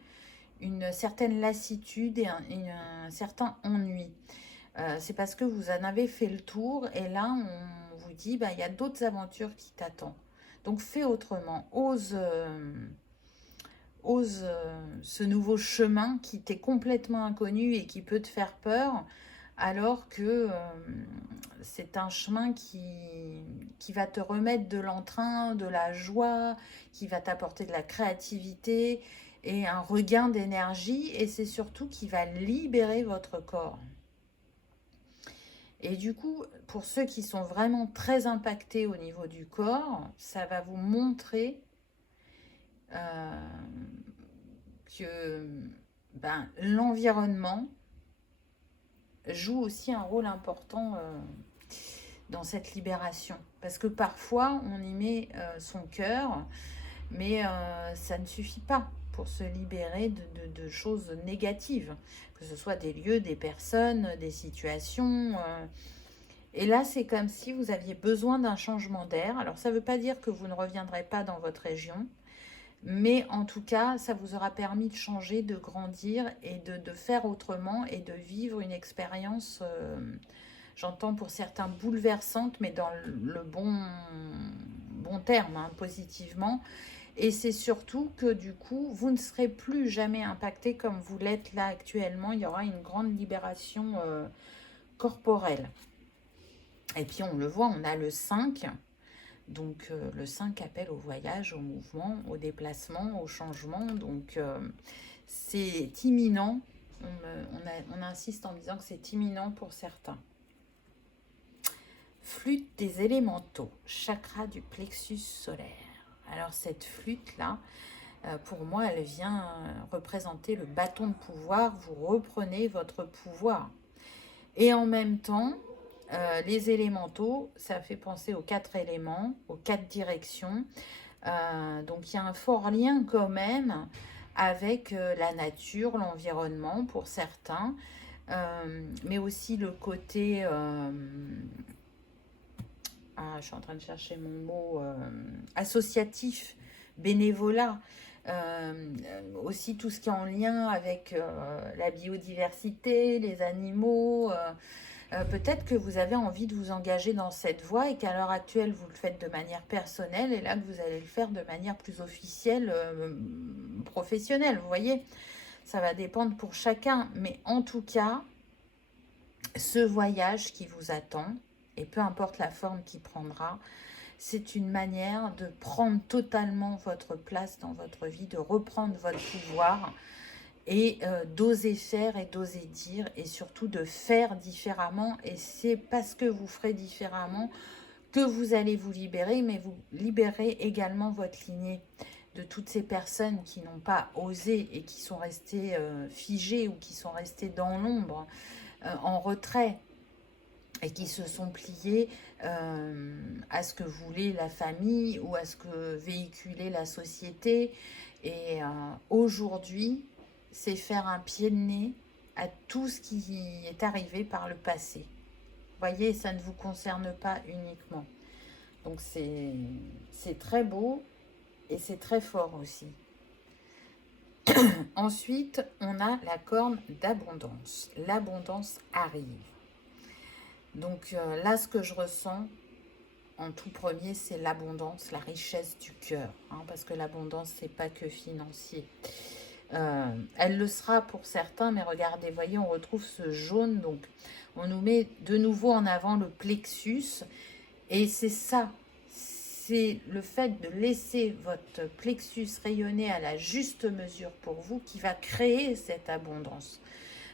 une certaine lassitude et un certain ennui. C'est parce que vous en avez fait le tour et là, on vous dit, bah, il y a d'autres aventures qui t'attendent. Donc, fais autrement. Ose ce nouveau chemin qui t'est complètement inconnu et qui peut te faire peur, alors que c'est un chemin qui va te remettre de l'entrain, de la joie, qui va t'apporter de la créativité et un regain d'énergie, et c'est surtout qui va libérer votre corps. Et du coup, pour ceux qui sont vraiment très impactés au niveau du corps, ça va vous montrer euh, que l'environnement joue aussi un rôle important dans cette libération. Parce que parfois, on y met son cœur, mais ça ne suffit pas pour se libérer de choses négatives, que ce soit des lieux, des personnes, des situations. Et là, c'est comme si vous aviez besoin d'un changement d'air. Alors, ça ne veut pas dire que vous ne reviendrez pas dans votre région, mais en tout cas, ça vous aura permis de changer, de grandir et de faire autrement et de vivre une expérience, j'entends pour certains bouleversante, mais dans le bon terme, hein, positivement. Et c'est surtout que du coup, vous ne serez plus jamais impacté comme vous l'êtes là actuellement. Il y aura une grande libération corporelle. Et puis on le voit, on a le 5. Donc le 5 appelle au voyage, au mouvement, au déplacement, au changement. Donc c'est imminent. On insiste en disant que c'est imminent pour certains. Flûte des élémentaux, chakra du plexus solaire. Alors cette flûte-là, pour moi, elle vient représenter le bâton de pouvoir. Vous reprenez votre pouvoir. Et en même temps, les élémentaux, ça fait penser aux 4 éléments, aux 4 directions. Donc il y a un fort lien quand même avec la nature, l'environnement pour certains, mais aussi le côté... je suis en train de chercher mon mot, associatif, bénévolat. Aussi tout ce qui est en lien avec la biodiversité, les animaux. Peut-être que vous avez envie de vous engager dans cette voie et qu'à l'heure actuelle, vous le faites de manière personnelle et là que vous allez le faire de manière plus officielle, professionnelle. Vous voyez, ça va dépendre pour chacun. Mais en tout cas, ce voyage qui vous attend, et peu importe la forme qu'il prendra, c'est une manière de prendre totalement votre place dans votre vie, de reprendre votre pouvoir et d'oser faire et d'oser dire et surtout de faire différemment. Et c'est parce que vous ferez différemment que vous allez vous libérer, mais vous libérez également votre lignée de toutes ces personnes qui n'ont pas osé et qui sont restées figées ou qui sont restées dans l'ombre, en retrait, et qui se sont pliés à ce que voulait la famille ou à ce que véhiculait la société. Et aujourd'hui, c'est faire un pied de nez à tout ce qui est arrivé par le passé. Vous voyez, ça ne vous concerne pas uniquement. Donc c'est très beau et c'est très fort aussi. Ensuite, on a la corne d'abondance. L'abondance arrive. Donc là, ce que je ressens en tout premier, c'est l'abondance, la richesse du cœur. Hein, parce que l'abondance, c'est pas que financier. Elle le sera pour certains, mais regardez, voyez, on retrouve ce jaune. Donc, on nous met de nouveau en avant le plexus. Et c'est ça, c'est le fait de laisser votre plexus rayonner à la juste mesure pour vous qui va créer cette abondance.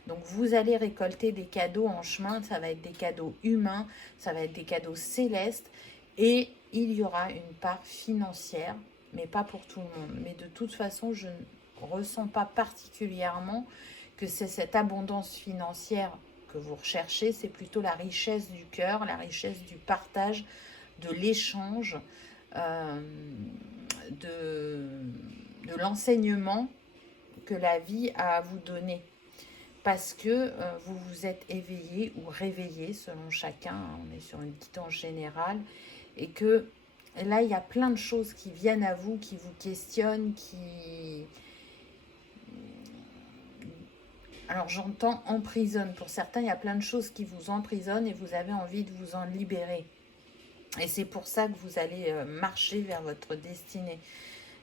Donc vous allez récolter des cadeaux en chemin, ça va être des cadeaux humains, ça va être des cadeaux célestes et il y aura une part financière, mais pas pour tout le monde. Mais de toute façon, je ne ressens pas particulièrement que c'est cette abondance financière que vous recherchez, c'est plutôt la richesse du cœur, la richesse du partage, de l'échange, de l'enseignement que la vie a à vous donner. Parce que vous vous êtes éveillé ou réveillé selon chacun, hein, on est sur une guidance générale, et que là il y a plein de choses qui viennent à vous, qui vous questionnent, Alors j'entends emprisonne. Pour certains, il y a plein de choses qui vous emprisonnent et vous avez envie de vous en libérer. Et c'est pour ça que vous allez marcher vers votre destinée.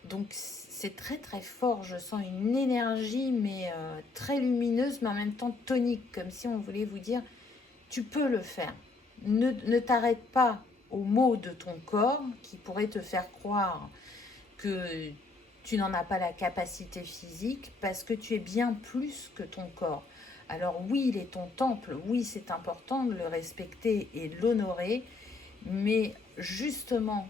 Donc c'est très très fort, je sens une énergie mais très lumineuse mais en même temps tonique, comme si on voulait vous dire, tu peux le faire. Ne t'arrête pas aux mots de ton corps qui pourraient te faire croire que tu n'en as pas la capacité physique parce que tu es bien plus que ton corps. Alors oui, il est ton temple, oui, c'est important de le respecter et de l'honorer, mais justement,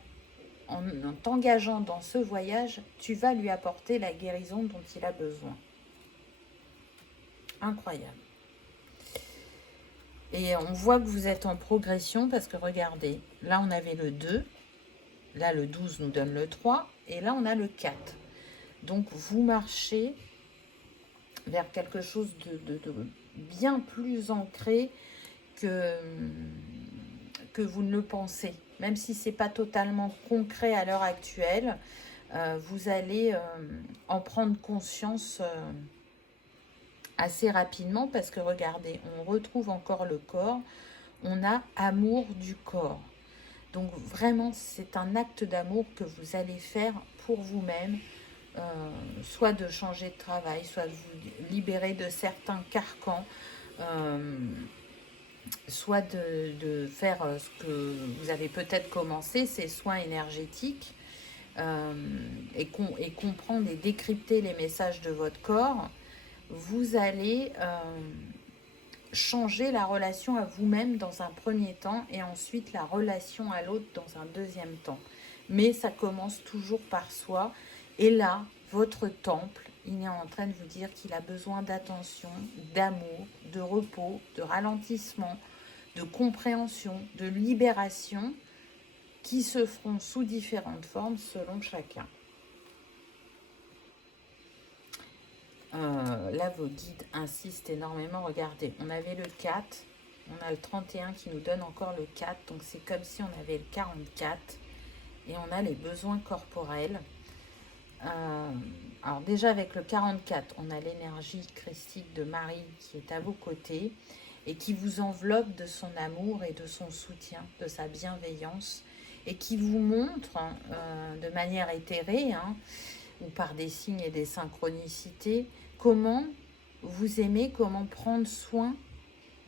en t'engageant dans ce voyage, tu vas lui apporter la guérison dont il a besoin. Incroyable. Et on voit que vous êtes en progression parce que regardez, là on avait le 2, là le 12 nous donne le 3, et là on a le 4. Donc vous marchez vers quelque chose de bien plus ancré que vous ne le pensez. Même si ce n'est pas totalement concret à l'heure actuelle, vous allez en prendre conscience assez rapidement parce que regardez, on retrouve encore le corps, on a amour du corps. Donc vraiment, c'est un acte d'amour que vous allez faire pour vous-même, soit de changer de travail, soit de vous libérer de certains carcans, soit de faire ce que vous avez peut-être commencé, ces soins énergétiques, et comprendre et décrypter les messages de votre corps. Vous allez changer la relation à vous-même dans un premier temps et ensuite la relation à l'autre dans un deuxième temps. Mais ça commence toujours par soi. Et là, votre temple, il est en train de vous dire qu'il a besoin d'attention, d'amour, de repos, de ralentissement, de compréhension, de libération qui se feront sous différentes formes selon chacun. Là, vos guides insistent énormément. Regardez, on avait le 4, on a le 31 qui nous donne encore le 4. Donc, c'est comme si on avait le 44 et on a les besoins corporels. Alors, déjà, avec le 44, on a l'énergie christique de Marie qui est à vos côtés et qui vous enveloppe de son amour et de son soutien, de sa bienveillance et qui vous montre de manière éthérée, ou par des signes et des synchronicités, comment vous aimez, comment prendre soin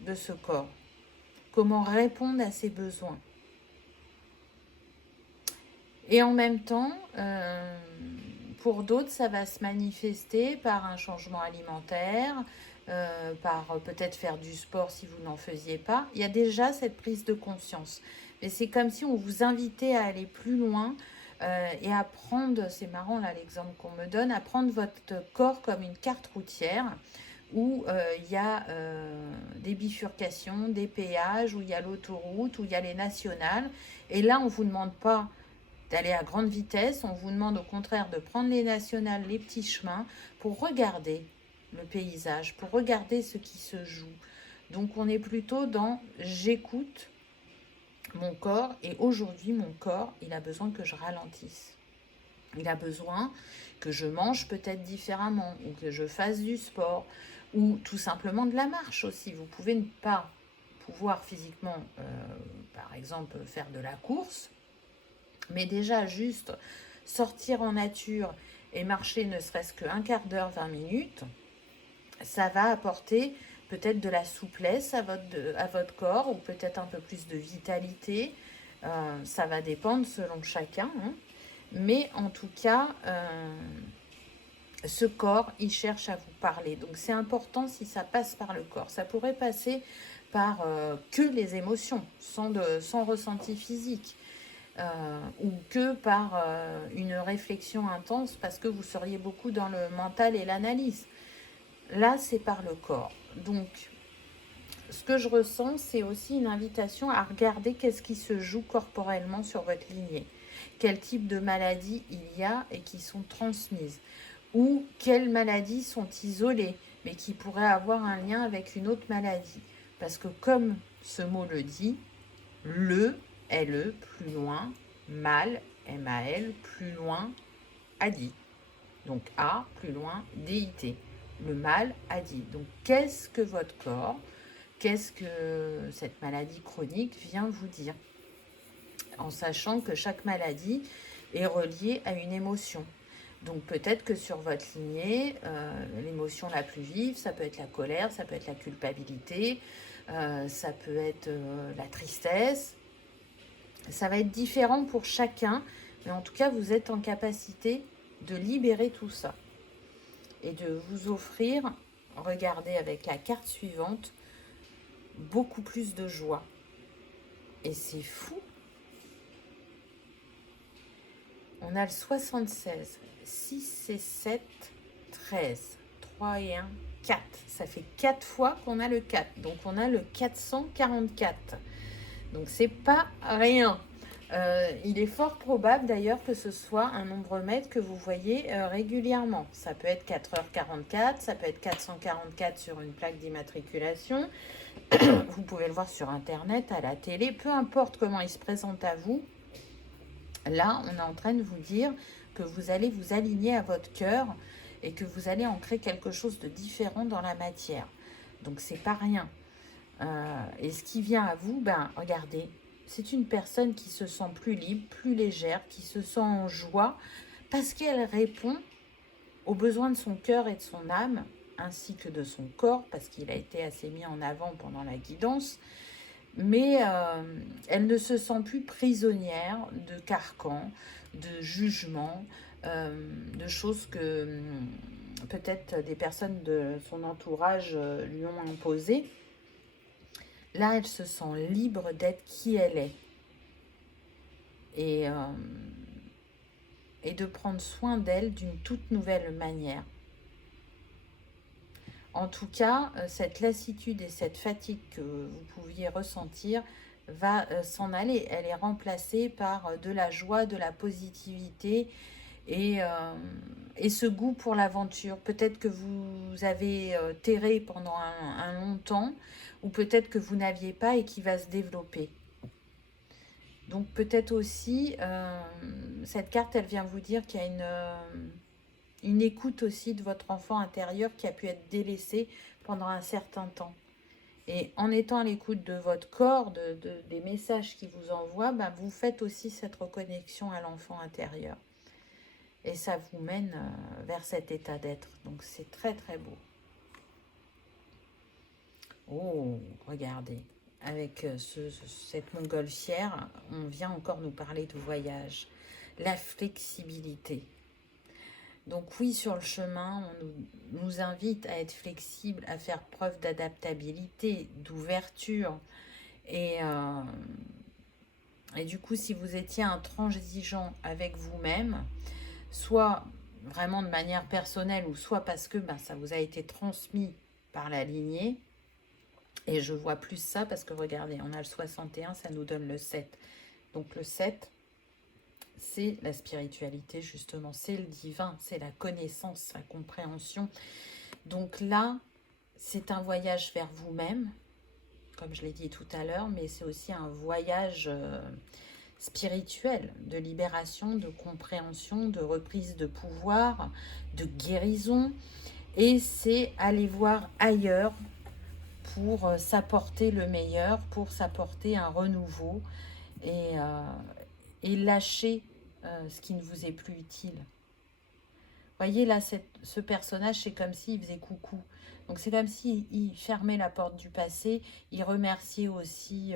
de ce corps, comment répondre à ses besoins. Et en même temps, pour d'autres, ça va se manifester par un changement alimentaire, par peut-être faire du sport si vous n'en faisiez pas. Il y a déjà cette prise de conscience. Mais c'est comme si on vous invitait à aller plus loin, et à prendre, c'est marrant là l'exemple qu'on me donne, à prendre votre corps comme une carte routière où il y a des bifurcations, des péages, où il y a l'autoroute, où il y a les nationales. Et là, on ne vous demande pas d'aller à grande vitesse, on vous demande au contraire de prendre les nationales, les petits chemins, pour regarder le paysage, pour regarder ce qui se joue. Donc on est plutôt dans j'écoute mon corps, et aujourd'hui mon corps, il a besoin que je ralentisse. Il a besoin que je mange peut-être différemment, ou que je fasse du sport, ou tout simplement de la marche aussi. Vous pouvez ne pas pouvoir physiquement, par exemple, faire de la course, mais déjà juste sortir en nature et marcher ne serait-ce qu'un quart d'heure, 20 minutes, ça va apporter peut-être de la souplesse à votre corps, ou peut-être un peu plus de vitalité. Ça va dépendre selon chacun. Mais en tout cas, ce corps, il cherche à vous parler. Donc c'est important si ça passe par le corps. Ça pourrait passer par que les émotions, sans ressenti physique. Ou que par une réflexion intense parce que vous seriez beaucoup dans le mental et l'analyse. Là, c'est par le corps. Donc, ce que je ressens, c'est aussi une invitation à regarder qu'est-ce qui se joue corporellement sur votre lignée. Quel type de maladies il y a et qui sont transmises. Ou quelles maladies sont isolées, mais qui pourraient avoir un lien avec une autre maladie. Parce que comme ce mot le dit, le, L-E, plus loin, mal, M-A-L, plus loin, A-D. Donc A, plus loin, D-I-T. le mal a dit. Donc, qu'est-ce que votre corps, qu'est-ce que cette maladie chronique vient vous dire? En sachant que chaque maladie est reliée à une émotion. Donc peut-être que sur votre lignée, l'émotion la plus vive, ça peut être la colère, ça peut être la culpabilité, ça peut être la tristesse. Ça va être différent pour chacun, mais en tout cas, vous êtes en capacité de libérer tout ça et de vous offrir, regardez avec la carte suivante, beaucoup plus de joie. Et c'est fou. On a le 76, 6 et 7, 13, 3 et 1, 4. Ça fait 4 fois qu'on a le 4. Donc on a le 444. Donc c'est pas rien. Il est fort probable d'ailleurs que ce soit un nombre mètre que vous voyez régulièrement. Ça peut être 4h44, ça peut être 444 sur une plaque d'immatriculation. Vous pouvez le voir sur internet, à la télé, peu importe comment il se présente à vous. Là, on est en train de vous dire que vous allez vous aligner à votre cœur et que vous allez ancrer quelque chose de différent dans la matière. Donc, c'est pas rien. Et ce qui vient à vous, ben, regardez, c'est une personne qui se sent plus libre, plus légère, qui se sent en joie parce qu'elle répond aux besoins de son cœur et de son âme, ainsi que de son corps, parce qu'il a été assez mis en avant pendant la guidance. Mais elle ne se sent plus prisonnière de carcans, de jugements, de choses que peut-être des personnes de son entourage lui ont imposées. Là, elle se sent libre d'être qui elle est et, et de prendre soin d'elle d'une toute nouvelle manière. En tout cas, cette lassitude et cette fatigue que vous pouviez ressentir va s'en aller. Elle est remplacée par de la joie, de la positivité et ce goût pour l'aventure. Peut-être que vous avez terré pendant un long temps ou peut-être que vous n'aviez pas et qui va se développer. Donc peut-être aussi, cette carte, elle vient vous dire qu'il y a une écoute aussi de votre enfant intérieur qui a pu être délaissé pendant un certain temps. Et en étant à l'écoute de votre corps, des messages qu'il vous envoie, ben vous faites aussi cette reconnexion à l'enfant intérieur. Et ça vous mène vers cet état d'être. Donc c'est très très beau. Oh, regardez. Avec cette montgolfière, on vient encore nous parler de voyage. La flexibilité. Donc oui, sur le chemin, on nous invite à être flexible, à faire preuve d'adaptabilité, d'ouverture. Et du coup, si vous étiez intransigeant avec vous-même, soit vraiment de manière personnelle, ou soit parce que ben, ça vous a été transmis par la lignée, et je vois plus ça parce que regardez, on a le 61, ça nous donne le 7. Donc le 7, c'est la spiritualité justement, c'est le divin, c'est la connaissance, la compréhension. Donc là, c'est un voyage vers vous-même, comme je l'ai dit tout à l'heure, mais c'est aussi un voyage spirituel, de libération, de compréhension, de reprise de pouvoir, de guérison. Et c'est aller voir ailleurs pour s'apporter le meilleur, pour s'apporter un renouveau et lâcher ce qui ne vous est plus utile. Voyez là, ce personnage, c'est comme s'il faisait coucou. Donc c'est comme s'il fermait la porte du passé, il remerciait aussi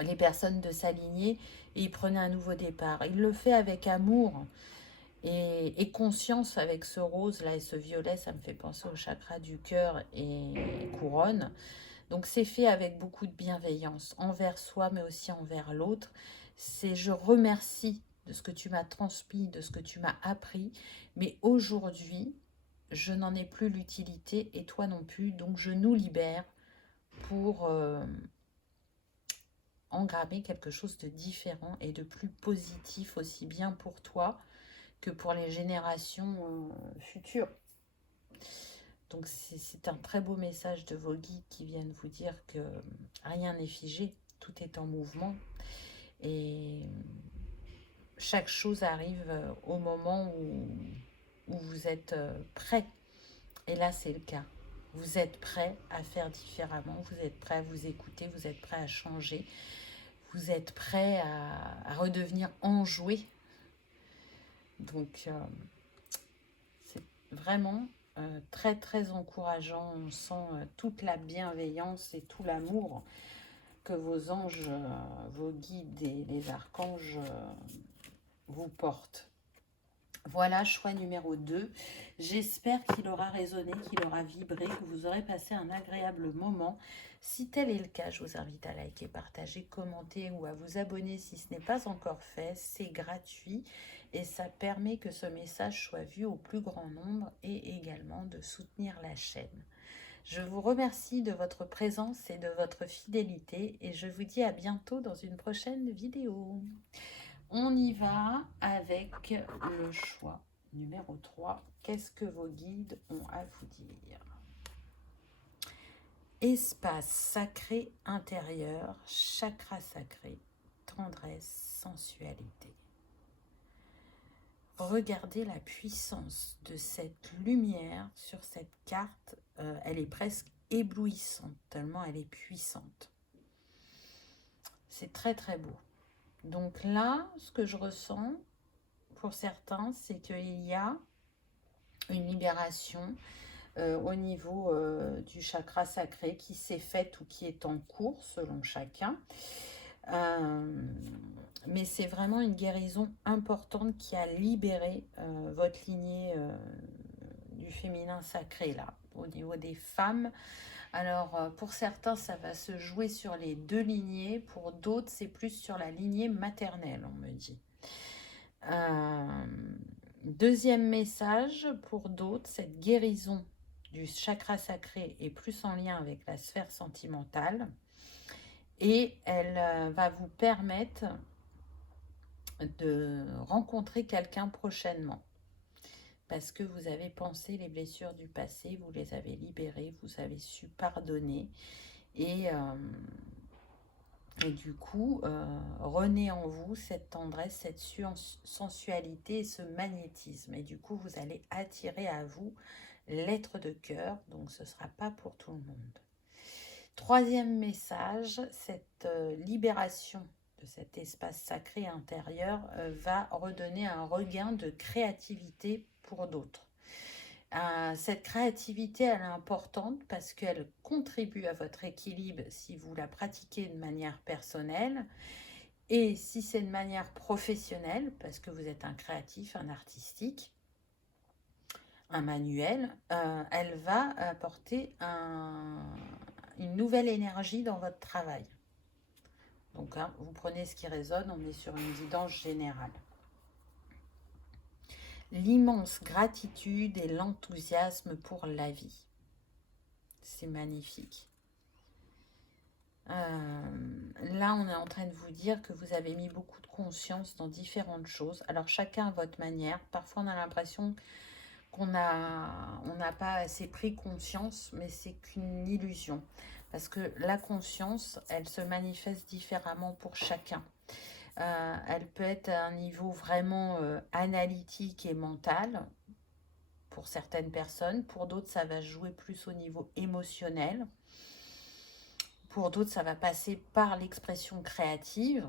les personnes de sa lignée et il prenait un nouveau départ. Il le fait avec amour et conscience avec ce rose là et ce violet, ça me fait penser au chakra du cœur et couronne. Donc c'est fait avec beaucoup de bienveillance envers soi mais aussi envers l'autre. C'est je remercie de ce que tu m'as transmis, de ce que tu m'as appris, mais aujourd'hui, je n'en ai plus l'utilité et toi non plus, donc je nous libère pour engrammer quelque chose de différent et de plus positif, aussi bien pour toi que pour les générations futures. Donc c'est un très beau message de vos guides qui viennent vous dire que rien n'est figé, tout est en mouvement et chaque chose arrive au moment où vous êtes prêt. Et là, c'est le cas. Vous êtes prêt à faire différemment, vous êtes prêt à vous écouter, vous êtes prêt à changer, vous êtes prêt à redevenir enjoué. Donc, c'est vraiment très, très encourageant. On sent toute la bienveillance et tout l'amour que vos anges, vos guides et les archanges vous portent. Voilà, choix numéro 2. J'espère qu'il aura résonné, qu'il aura vibré, que vous aurez passé un agréable moment. Si tel est le cas, je vous invite à liker, partager, commenter ou à vous abonner si ce n'est pas encore fait. C'est gratuit et ça permet que ce message soit vu au plus grand nombre et également de soutenir la chaîne. Je vous remercie de votre présence et de votre fidélité et je vous dis à bientôt dans une prochaine vidéo. On y va avec le choix numéro 3. Qu'est-ce que vos guides ont à vous dire? Espace sacré intérieur, chakra sacré, tendresse, sensualité. Regardez la puissance de cette lumière sur cette carte. Elle est presque éblouissante, tellement elle est puissante. C'est très très beau. Donc là, ce que je ressens pour certains, c'est qu'il y a une libération au niveau du chakra sacré qui s'est faite ou qui est en cours selon chacun. Mais c'est vraiment une guérison importante qui a libéré votre lignée du féminin sacré là, au niveau des femmes. Alors, pour certains, ça va se jouer sur les deux lignées. Pour d'autres, c'est plus sur la lignée maternelle, on me dit. Deuxième message, pour d'autres, cette guérison du chakra sacré est plus en lien avec la sphère sentimentale. Et elle va vous permettre de rencontrer quelqu'un prochainement. Parce que vous avez pensé les blessures du passé, vous les avez libérées, vous avez su pardonner. Et du coup, renaît en vous cette tendresse, cette sensualité et ce magnétisme. Et du coup, vous allez attirer à vous l'être de cœur. Donc, ce ne sera pas pour tout le monde. Troisième message, cette libération de cet espace sacré intérieur va redonner un regain de créativité pour d'autres. Cette créativité, elle est importante parce qu'elle contribue à votre équilibre si vous la pratiquez de manière personnelle et si c'est de manière professionnelle, parce que vous êtes un créatif, un artistique, un manuel, elle va apporter une nouvelle énergie dans votre travail. Donc, vous prenez ce qui résonne, on est sur une guidance générale. L'immense gratitude et l'enthousiasme pour la vie. C'est magnifique. Là, on est en train de vous dire que vous avez mis beaucoup de conscience dans différentes choses. Alors, chacun à votre manière. Parfois, on a l'impression qu'on n'a pas assez pris conscience, mais c'est qu'une illusion. Parce que la conscience, elle se manifeste différemment pour chacun. Elle peut être à un niveau vraiment analytique et mental pour certaines personnes. Pour d'autres, ça va jouer plus au niveau émotionnel. Pour d'autres, ça va passer par l'expression créative.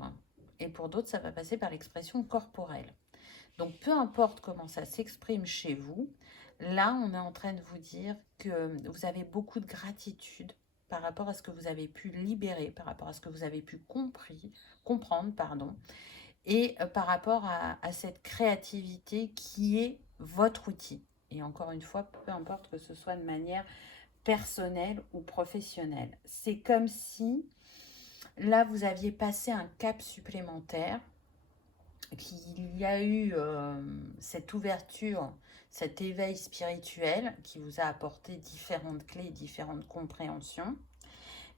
Et pour d'autres, ça va passer par l'expression corporelle. Donc, peu importe comment ça s'exprime chez vous, là, on est en train de vous dire que vous avez beaucoup de gratitude par rapport à ce que vous avez pu libérer, par rapport à ce que vous avez pu comprendre, et par rapport à cette créativité qui est votre outil. Et encore une fois, peu importe que ce soit de manière personnelle ou professionnelle. C'est comme si, là, vous aviez passé un cap supplémentaire, qu'il y a eu cette ouverture, cet éveil spirituel qui vous a apporté différentes clés, différentes compréhensions,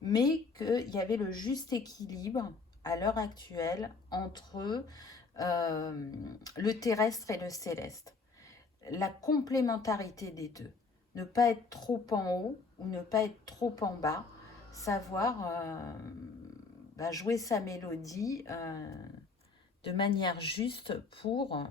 mais qu'il y avait le juste équilibre à l'heure actuelle entre le terrestre et le céleste. La complémentarité des deux. Ne pas être trop en haut ou ne pas être trop en bas. Savoir jouer sa mélodie de manière juste pour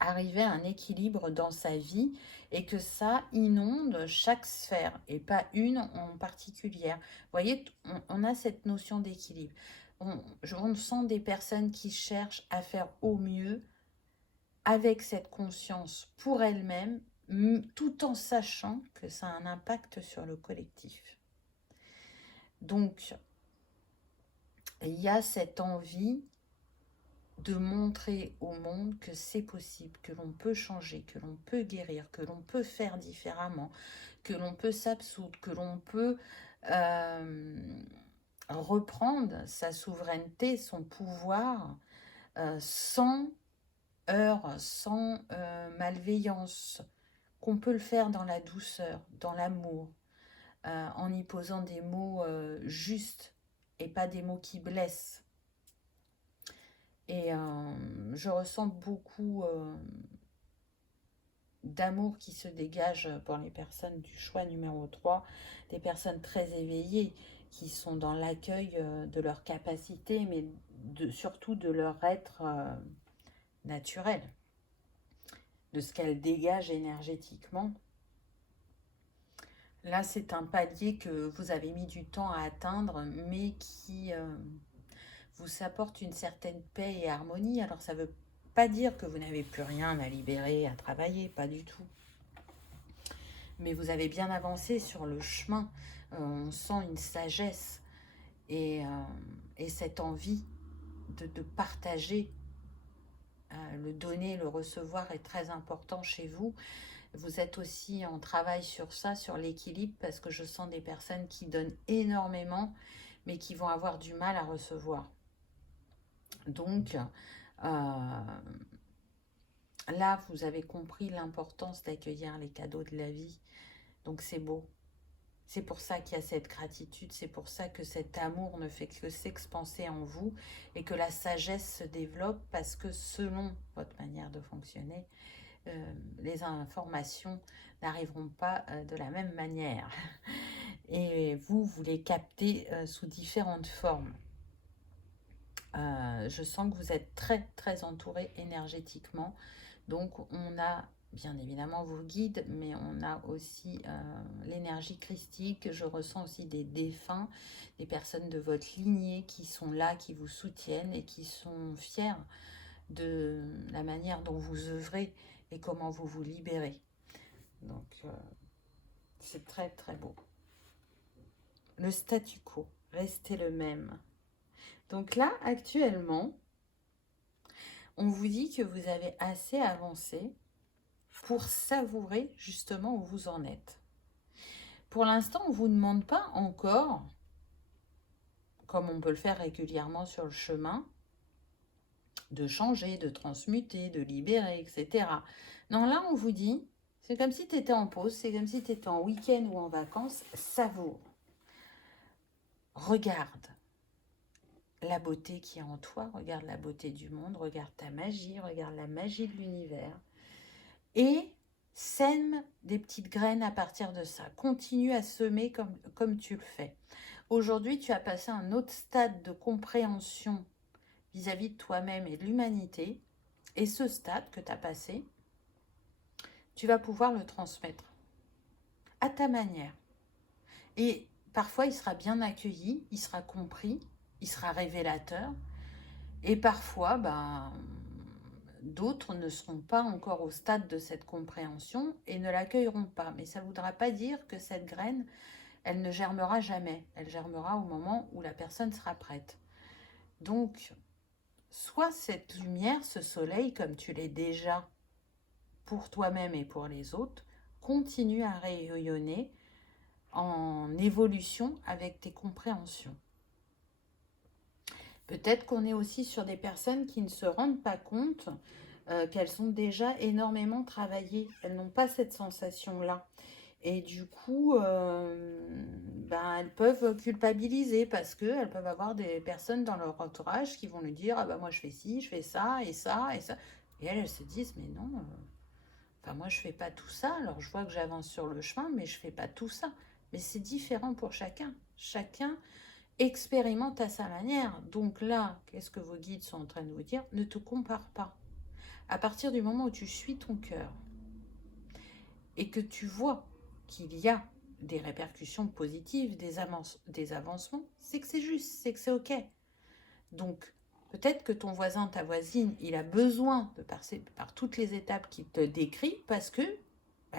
arriver à un équilibre dans sa vie et que ça inonde chaque sphère et pas une en particulière. Vous voyez, on a cette notion d'équilibre. On sent des personnes qui cherchent à faire au mieux avec cette conscience pour elles-mêmes, tout en sachant que ça a un impact sur le collectif. Donc, il y a cette envie de montrer au monde que c'est possible, que l'on peut changer, que l'on peut guérir, que l'on peut faire différemment, que l'on peut s'absoudre, que l'on peut reprendre sa souveraineté, son pouvoir, sans heurts, sans malveillance, qu'on peut le faire dans la douceur, dans l'amour, en y posant des mots justes et pas des mots qui blessent. Et je ressens beaucoup d'amour qui se dégage pour les personnes du choix numéro 3, des personnes très éveillées qui sont dans l'accueil de leur capacité, mais surtout de leur être naturel, de ce qu'elles dégagent énergétiquement. Là, c'est un palier que vous avez mis du temps à atteindre, mais qui vous apporte une certaine paix et harmonie. Alors, ça ne veut pas dire que vous n'avez plus rien à libérer, à travailler, pas du tout. Mais vous avez bien avancé sur le chemin. On sent une sagesse et cette envie de partager. Le donner, le recevoir est très important chez vous. Vous êtes aussi en travail sur ça, sur l'équilibre, parce que je sens des personnes qui donnent énormément, mais qui vont avoir du mal à recevoir. Donc, là, vous avez compris l'importance d'accueillir les cadeaux de la vie. Donc, c'est beau. C'est pour ça qu'il y a cette gratitude, c'est pour ça que cet amour ne fait que s'expanser en vous et que la sagesse se développe, parce que selon votre manière de fonctionner, les informations n'arriveront pas de la même manière. Et vous les captez sous différentes formes. Je sens que vous êtes très très entouré énergétiquement. Donc on a bien évidemment vos guides, mais on a aussi l'énergie christique. Je ressens aussi des défunts, des personnes de votre lignée qui sont là, qui vous soutiennent et qui sont fiers de la manière dont vous œuvrez et comment vous vous libérez. Donc c'est très très beau. Le statu quo, restez le même. Donc là, actuellement, on vous dit que vous avez assez avancé pour savourer justement où vous en êtes. Pour l'instant, on ne vous demande pas encore, comme on peut le faire régulièrement sur le chemin, de changer, de transmuter, de libérer, etc. Non, là, on vous dit, c'est comme si tu étais en pause, c'est comme si tu étais en week-end ou en vacances, savoure. Regarde la beauté qui est en toi, regarde la beauté du monde, regarde ta magie, regarde la magie de l'univers. Et sème des petites graines à partir de ça. Continue à semer comme tu le fais. Aujourd'hui, tu as passé un autre stade de compréhension vis-à-vis de toi-même et de l'humanité. Et ce stade que tu as passé, tu vas pouvoir le transmettre à ta manière. Et parfois, il sera bien accueilli, il sera compris, il sera révélateur. Et parfois, d'autres ne seront pas encore au stade de cette compréhension et ne l'accueilleront pas. Mais ça ne voudra pas dire que cette graine, elle ne germera jamais. Elle germera au moment où la personne sera prête. Donc, sois cette lumière, ce soleil, comme tu l'es déjà pour toi-même et pour les autres, continue à rayonner en évolution avec tes compréhensions. Peut-être qu'on est aussi sur des personnes qui ne se rendent pas compte qu'elles ont déjà énormément travaillé. Elles n'ont pas cette sensation-là. Et du coup, elles peuvent culpabiliser parce qu'elles peuvent avoir des personnes dans leur entourage qui vont lui dire « Ah moi je fais ci, je fais ça et ça et ça ». Et elles se disent « Mais non, moi je fais pas tout ça. Alors je vois que j'avance sur le chemin, mais je fais pas tout ça. » Mais c'est différent pour chacun. Chacun expérimente à sa manière. Donc là, qu'est-ce que vos guides sont en train de vous dire? Ne te compare pas. À partir du moment où tu suis ton cœur et que tu vois qu'il y a des répercussions positives, des avancements, c'est que c'est juste, c'est que c'est OK. Donc, peut-être que ton voisin, ta voisine, il a besoin de passer par toutes les étapes qu'il te décrit parce que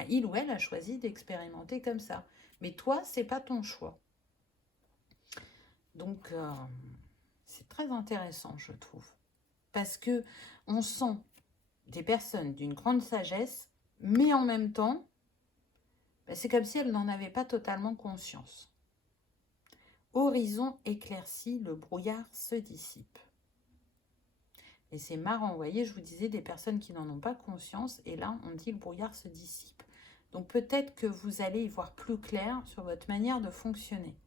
il ou elle a choisi d'expérimenter comme ça. Mais toi, c'est pas ton choix. Donc, c'est très intéressant, je trouve. Parce que on sent des personnes d'une grande sagesse, mais en même temps, c'est comme si elles n'en avaient pas totalement conscience. Horizon éclairci, le brouillard se dissipe. Et c'est marrant, vous voyez, je vous disais des personnes qui n'en ont pas conscience, et là, on dit le brouillard se dissipe. Donc peut-être que vous allez y voir plus clair sur votre manière de fonctionner.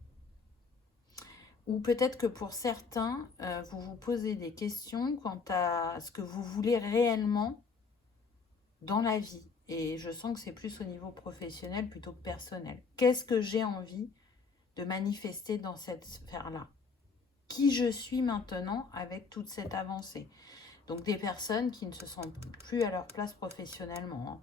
Ou peut-être que pour certains, vous vous posez des questions quant à ce que vous voulez réellement dans la vie. Et je sens que c'est plus au niveau professionnel plutôt que personnel. Qu'est-ce que j'ai envie de manifester dans cette sphère-là? Qui je suis maintenant avec toute cette avancée? Donc des personnes qui ne se sentent plus à leur place professionnellement.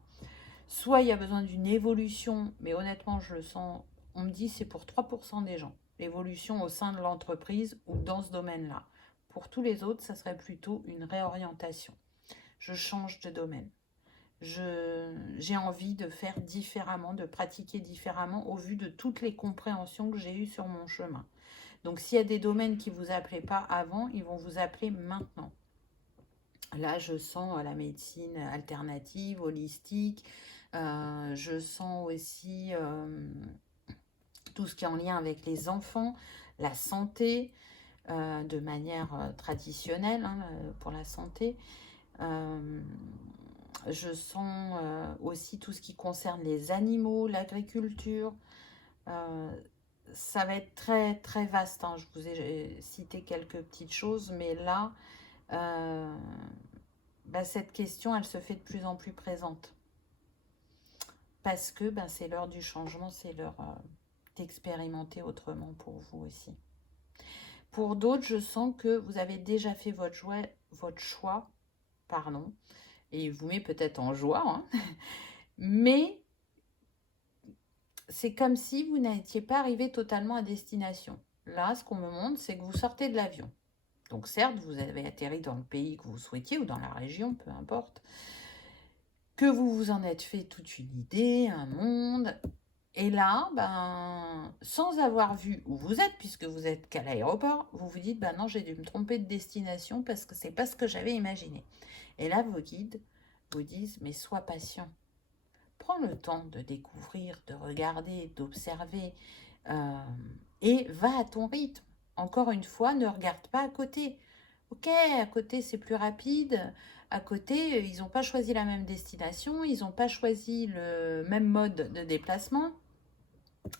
Soit il y a besoin d'une évolution, mais honnêtement, je le sens, on me dit c'est pour 3% des gens. L'évolution au sein de l'entreprise ou dans ce domaine-là. Pour tous les autres, ça serait plutôt une réorientation. Je change de domaine. J'ai envie de faire différemment, de pratiquer différemment au vu de toutes les compréhensions que j'ai eues sur mon chemin. Donc s'il y a des domaines qui ne vous appelaient pas avant, ils vont vous appeler maintenant. Là, je sens la médecine alternative, holistique. Je sens aussi tout ce qui est en lien avec les enfants, la santé, de manière traditionnelle pour la santé. Je sens aussi tout ce qui concerne les animaux, l'agriculture. Ça va être très, très vaste. Je vous ai cité quelques petites choses, mais là, cette question, elle se fait de plus en plus présente. Parce que c'est l'heure du changement, c'est l'heure d'expérimenter autrement pour vous aussi. Pour d'autres, je sens que vous avez déjà fait votre choix, et il vous met peut-être en joie, mais c'est comme si vous n'étiez pas arrivé totalement à destination. Là, ce qu'on me montre, c'est que vous sortez de l'avion. Donc certes, vous avez atterri dans le pays que vous souhaitiez ou dans la région, peu importe, que vous vous en êtes fait toute une idée, un monde. Et là, sans avoir vu où vous êtes, puisque vous êtes qu'à l'aéroport, vous vous dites, non, j'ai dû me tromper de destination parce que c'est pas ce que j'avais imaginé. Et là, vos guides vous disent, mais sois patient. Prends le temps de découvrir, de regarder, d'observer et va à ton rythme. Encore une fois, ne regarde pas à côté. Ok, à côté c'est plus rapide. À côté, ils n'ont pas choisi la même destination, ils n'ont pas choisi le même mode de déplacement.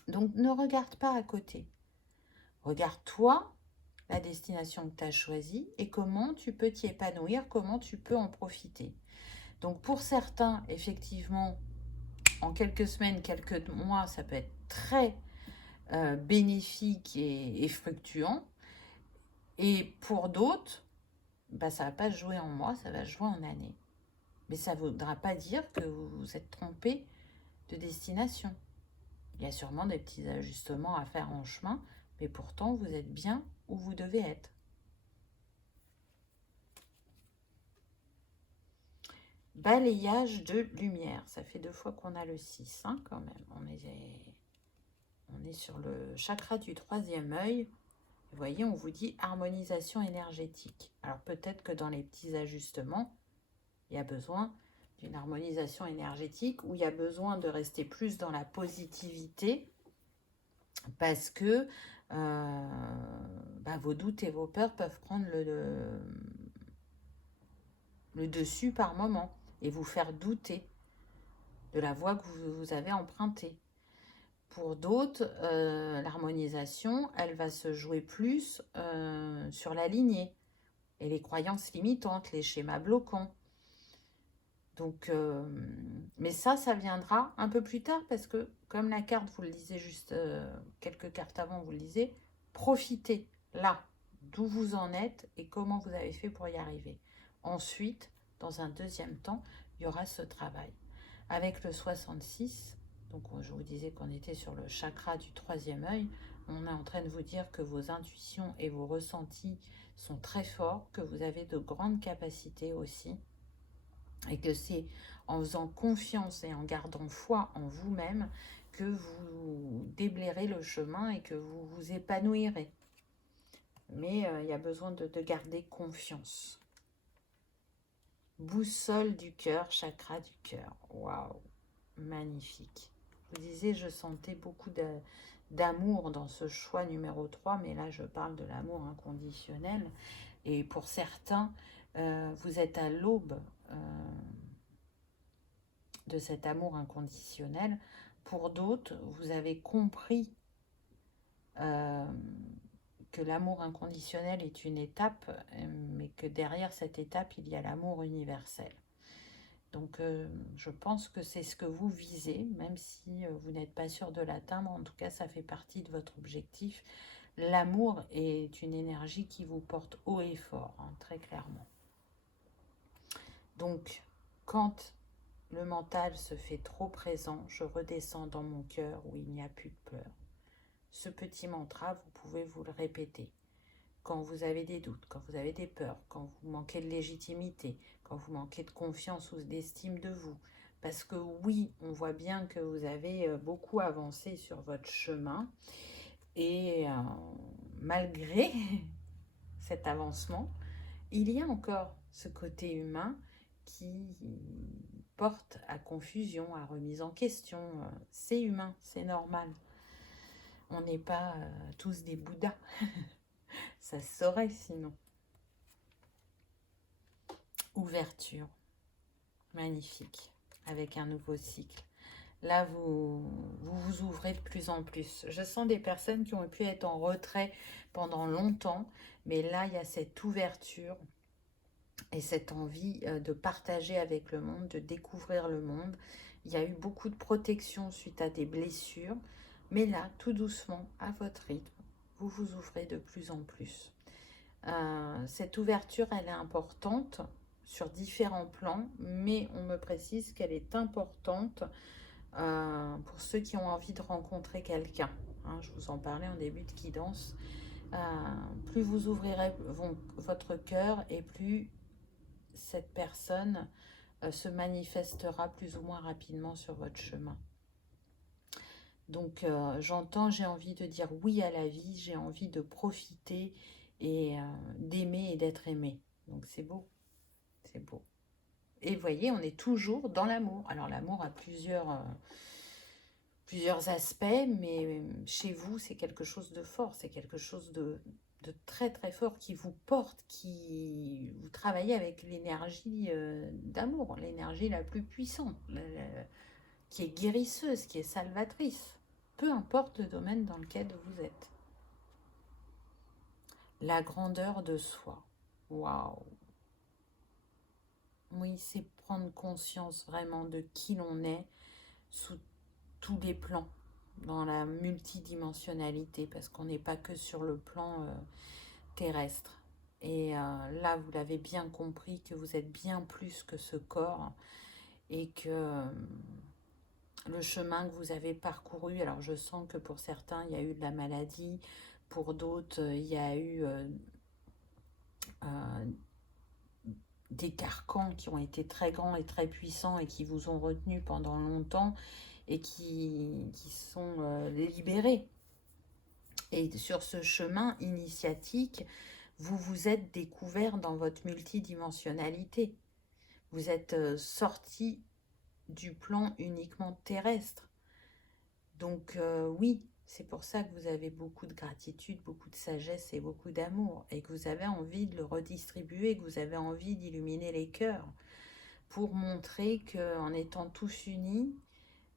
Donc ne regarde pas à côté. Regarde-toi, la destination que tu as choisie et comment tu peux t'y épanouir, comment tu peux en profiter. Donc pour certains, effectivement, en quelques semaines, quelques mois, ça peut être très bénéfique et fructueux. Et pour d'autres, ça ne va pas se jouer en mois, ça va se jouer en années. Mais ça ne voudra pas dire que vous vous êtes trompé de destination. Il y a sûrement des petits ajustements à faire en chemin, mais pourtant vous êtes bien où vous devez être. Balayage de lumière, ça fait 2 fois qu'on a le 6 quand même. On est sur le chakra du 3e œil. Vous voyez, on vous dit harmonisation énergétique. Alors peut-être que dans les petits ajustements, il y a besoin d'une harmonisation énergétique où il y a besoin de rester plus dans la positivité parce que vos doutes et vos peurs peuvent prendre le dessus par moment et vous faire douter de la voie que vous avez empruntée. Pour d'autres, l'harmonisation, elle va se jouer plus sur la lignée et les croyances limitantes, les schémas bloquants. Donc, mais ça viendra un peu plus tard parce que, comme la carte, vous le lisez juste quelques cartes avant, vous le lisez, profitez là d'où vous en êtes et comment vous avez fait pour y arriver. Ensuite, dans un deuxième temps, il y aura ce travail. Avec le 66, donc je vous disais qu'on était sur le chakra du troisième œil, on est en train de vous dire que vos intuitions et vos ressentis sont très forts, que vous avez de grandes capacités aussi, et que c'est en faisant confiance et en gardant foi en vous-même que vous déblayerez le chemin et que vous vous épanouirez. Mais il y a besoin de garder confiance. Boussole du cœur, chakra du cœur. Waouh, magnifique. Je vous disais, je sentais beaucoup d'amour dans ce choix numéro 3, mais là, je parle de l'amour inconditionnel. Et pour certains, vous êtes à l'aube de cet amour inconditionnel. Pour d'autres, vous avez compris que l'amour inconditionnel est une étape, mais que derrière cette étape, il y a l'amour universel. Donc, je pense que c'est ce que vous visez, même si vous n'êtes pas sûr de l'atteindre. En tout cas, ça fait partie de votre objectif. L'amour est une énergie qui vous porte haut et fort, hein, très clairement. Donc, quand le mental se fait trop présent, je redescends dans mon cœur où il n'y a plus de peur. Ce petit mantra, vous pouvez vous le répéter. Quand vous avez des doutes, quand vous avez des peurs, quand vous manquez de légitimité, quand vous manquez de confiance ou d'estime de vous. Parce que oui, on voit bien que vous avez beaucoup avancé sur votre chemin. Et malgré cet avancement, il y a encore ce côté humain qui porte à confusion, à remise en question. C'est humain, c'est normal. On n'est pas tous des Bouddhas. Ça se saurait sinon. Ouverture. Magnifique. Avec un nouveau cycle. Là, vous ouvrez de plus en plus. Je sens des personnes qui ont pu être en retrait pendant longtemps. Mais là, il y a cette ouverture et cette envie de partager avec le monde, de découvrir le monde. Il y a eu beaucoup de protection suite à des blessures. Mais là, tout doucement, à votre rythme, vous vous ouvrez de plus en plus. Cette ouverture, elle est importante sur différents plans, mais on me précise qu'elle est importante pour ceux qui ont envie de rencontrer quelqu'un. Hein, je vous en parlais en début de guidance. Plus vous ouvrirez votre cœur et plus cette personne se manifestera plus ou moins rapidement sur votre chemin. Donc j'entends, j'ai envie de dire oui à la vie, j'ai envie de profiter et d'aimer et d'être aimé. Donc c'est beau, c'est beau. Et vous voyez, on est toujours dans l'amour. Alors l'amour a plusieurs aspects, mais chez vous, c'est quelque chose de fort, c'est quelque chose de très très fort qui vous porte, qui vous travaillez avec l'énergie d'amour, l'énergie la plus puissante, qui est guérisseuse, qui est salvatrice, peu importe le domaine dans lequel vous êtes. La grandeur de soi, waouh! Oui, c'est prendre conscience vraiment de qui l'on est sous tous les plans, dans la multidimensionnalité, parce qu'on n'est pas que sur le plan terrestre. Et là, vous l'avez bien compris, que vous êtes bien plus que ce corps, et que le chemin que vous avez parcouru, alors je sens que pour certains, il y a eu de la maladie, pour d'autres, il y a eu des carcans qui ont été très grands et très puissants et qui vous ont retenu pendant longtemps et qui sont libérés. Et sur ce chemin initiatique, vous vous êtes découvert dans votre multidimensionnalité. Vous êtes sorti du plan uniquement terrestre. Donc oui, c'est pour ça que vous avez beaucoup de gratitude, beaucoup de sagesse et beaucoup d'amour. Et que vous avez envie de le redistribuer, que vous avez envie d'illuminer les cœurs. Pour montrer qu'en étant tous unis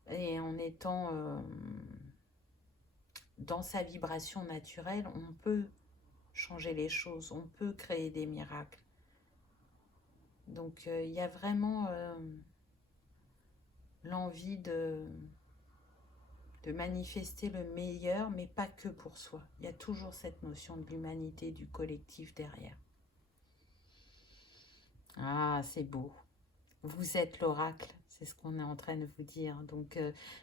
et en étant dans sa vibration naturelle, on peut changer les choses, on peut créer des miracles. Donc il y a vraiment l'envie de manifester le meilleur, mais pas que pour soi. Il y a toujours cette notion de l'humanité, du collectif derrière. Ah, c'est beau. Vous êtes l'oracle, c'est ce qu'on est en train de vous dire. Donc,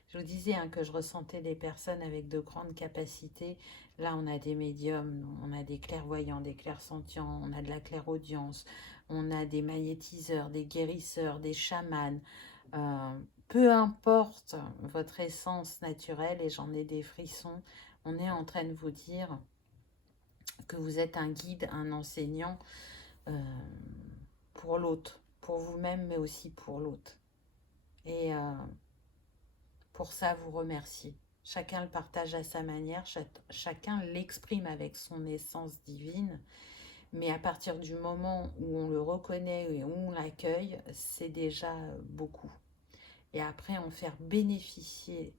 je vous disais hein, que je ressentais des personnes avec de grandes capacités. Là, on a des médiums, on a des clairvoyants, des clairsentients, on a de la clairaudience, on a des magnétiseurs, des guérisseurs, des chamans. Euh, Peu importe votre essence naturelle, et j'en ai des frissons, on est en train de vous dire que vous êtes un guide, un enseignant euh, pour l'autre, pour vous-même, mais aussi pour l'autre. Et pour ça, vous remercie. Chacun le partage à sa manière, chacun l'exprime avec son essence divine, mais à partir du moment où on le reconnaît et où on l'accueille, c'est déjà beaucoup. Et après, en faire bénéficier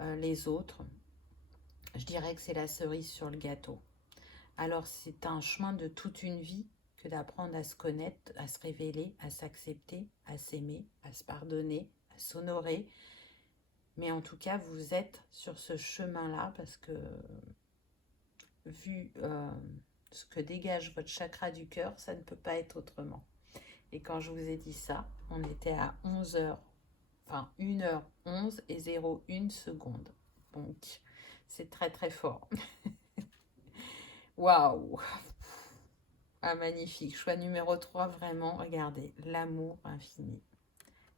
les autres, je dirais que c'est la cerise sur le gâteau. Alors c'est un chemin de toute une vie que d'apprendre à se connaître, à se révéler, à s'accepter, à s'aimer, à se pardonner, à s'honorer. Mais en tout cas, vous êtes sur ce chemin-là parce que vu ce que dégage votre chakra du cœur, ça ne peut pas être autrement. Et quand je vous ai dit ça, on était à 11 heures, enfin 1h11 et 01 seconde. Donc, c'est très très fort. Waouh! Ah, magnifique. Choix numéro 3, vraiment, regardez, l'amour infini.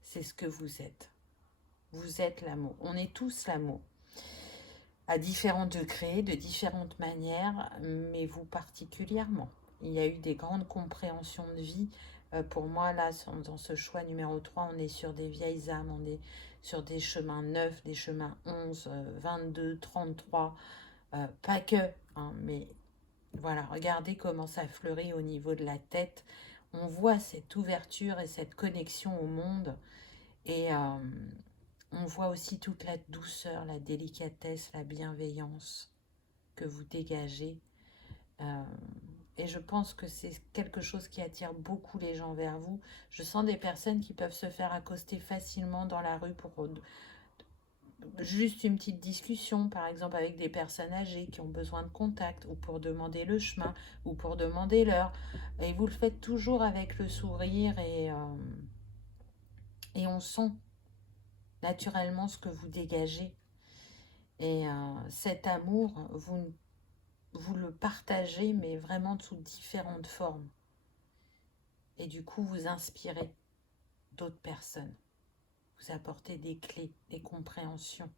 C'est ce que vous êtes. Vous êtes l'amour. On est tous l'amour. À différents degrés, de différentes manières, mais vous particulièrement. Il y a eu des grandes compréhensions de vie. Pour moi, là, dans ce choix numéro 3, on est sur des vieilles âmes, on est sur des chemins neufs, des chemins 11, 22, 33, pas que, hein, mais voilà, regardez comment ça fleurit au niveau de la tête. On voit cette ouverture et cette connexion au monde. Et on voit aussi toute la douceur, la délicatesse, la bienveillance que vous dégagez. Euh, et je pense que c'est quelque chose qui attire beaucoup les gens vers vous. Je sens des personnes qui peuvent se faire accoster facilement dans la rue pour juste une petite discussion, par exemple avec des personnes âgées qui ont besoin de contact, ou pour demander le chemin, ou pour demander l'heure. Et vous le faites toujours avec le sourire et on sent naturellement ce que vous dégagez. Et cet amour, vous le partagez, mais vraiment sous différentes formes. Et du coup, vous inspirez d'autres personnes. Vous apportez des clés, des compréhensions.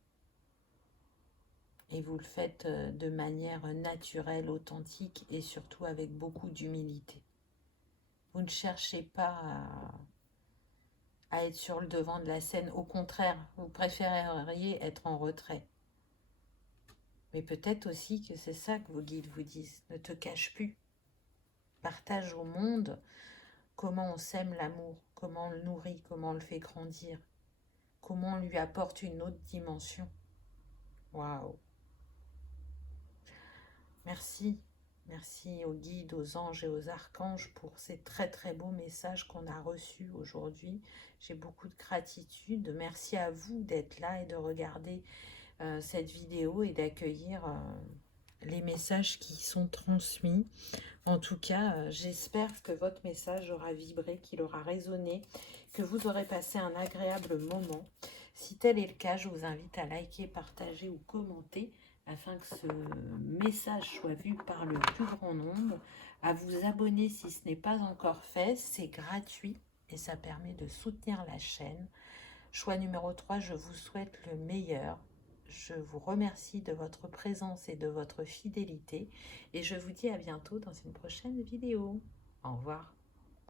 Et vous le faites de manière naturelle, authentique et surtout avec beaucoup d'humilité. Vous ne cherchez pas à être sur le devant de la scène. Au contraire, vous préféreriez être en retrait. Mais peut-être aussi que c'est ça que vos guides vous disent. Ne te cache plus. Partage au monde comment on sème l'amour, comment on le nourrit, comment on le fait grandir, comment on lui apporte une autre dimension. Waouh! Merci. Merci aux guides, aux anges et aux archanges pour ces très très beaux messages qu'on a reçus aujourd'hui. J'ai beaucoup de gratitude. Merci à vous d'être là et de regarder cette vidéo et d'accueillir les messages qui sont transmis. En tout cas, j'espère que votre message aura vibré, qu'il aura résonné, que vous aurez passé un agréable moment. Si tel est le cas, je vous invite à liker, partager ou commenter afin que ce message soit vu par le plus grand nombre, à vous abonner si ce n'est pas encore fait, c'est gratuit et ça permet de soutenir la chaîne. Choix numéro 3, je vous souhaite le meilleur. Je vous remercie de votre présence et de votre fidélité et je vous dis à bientôt dans une prochaine vidéo. Au revoir.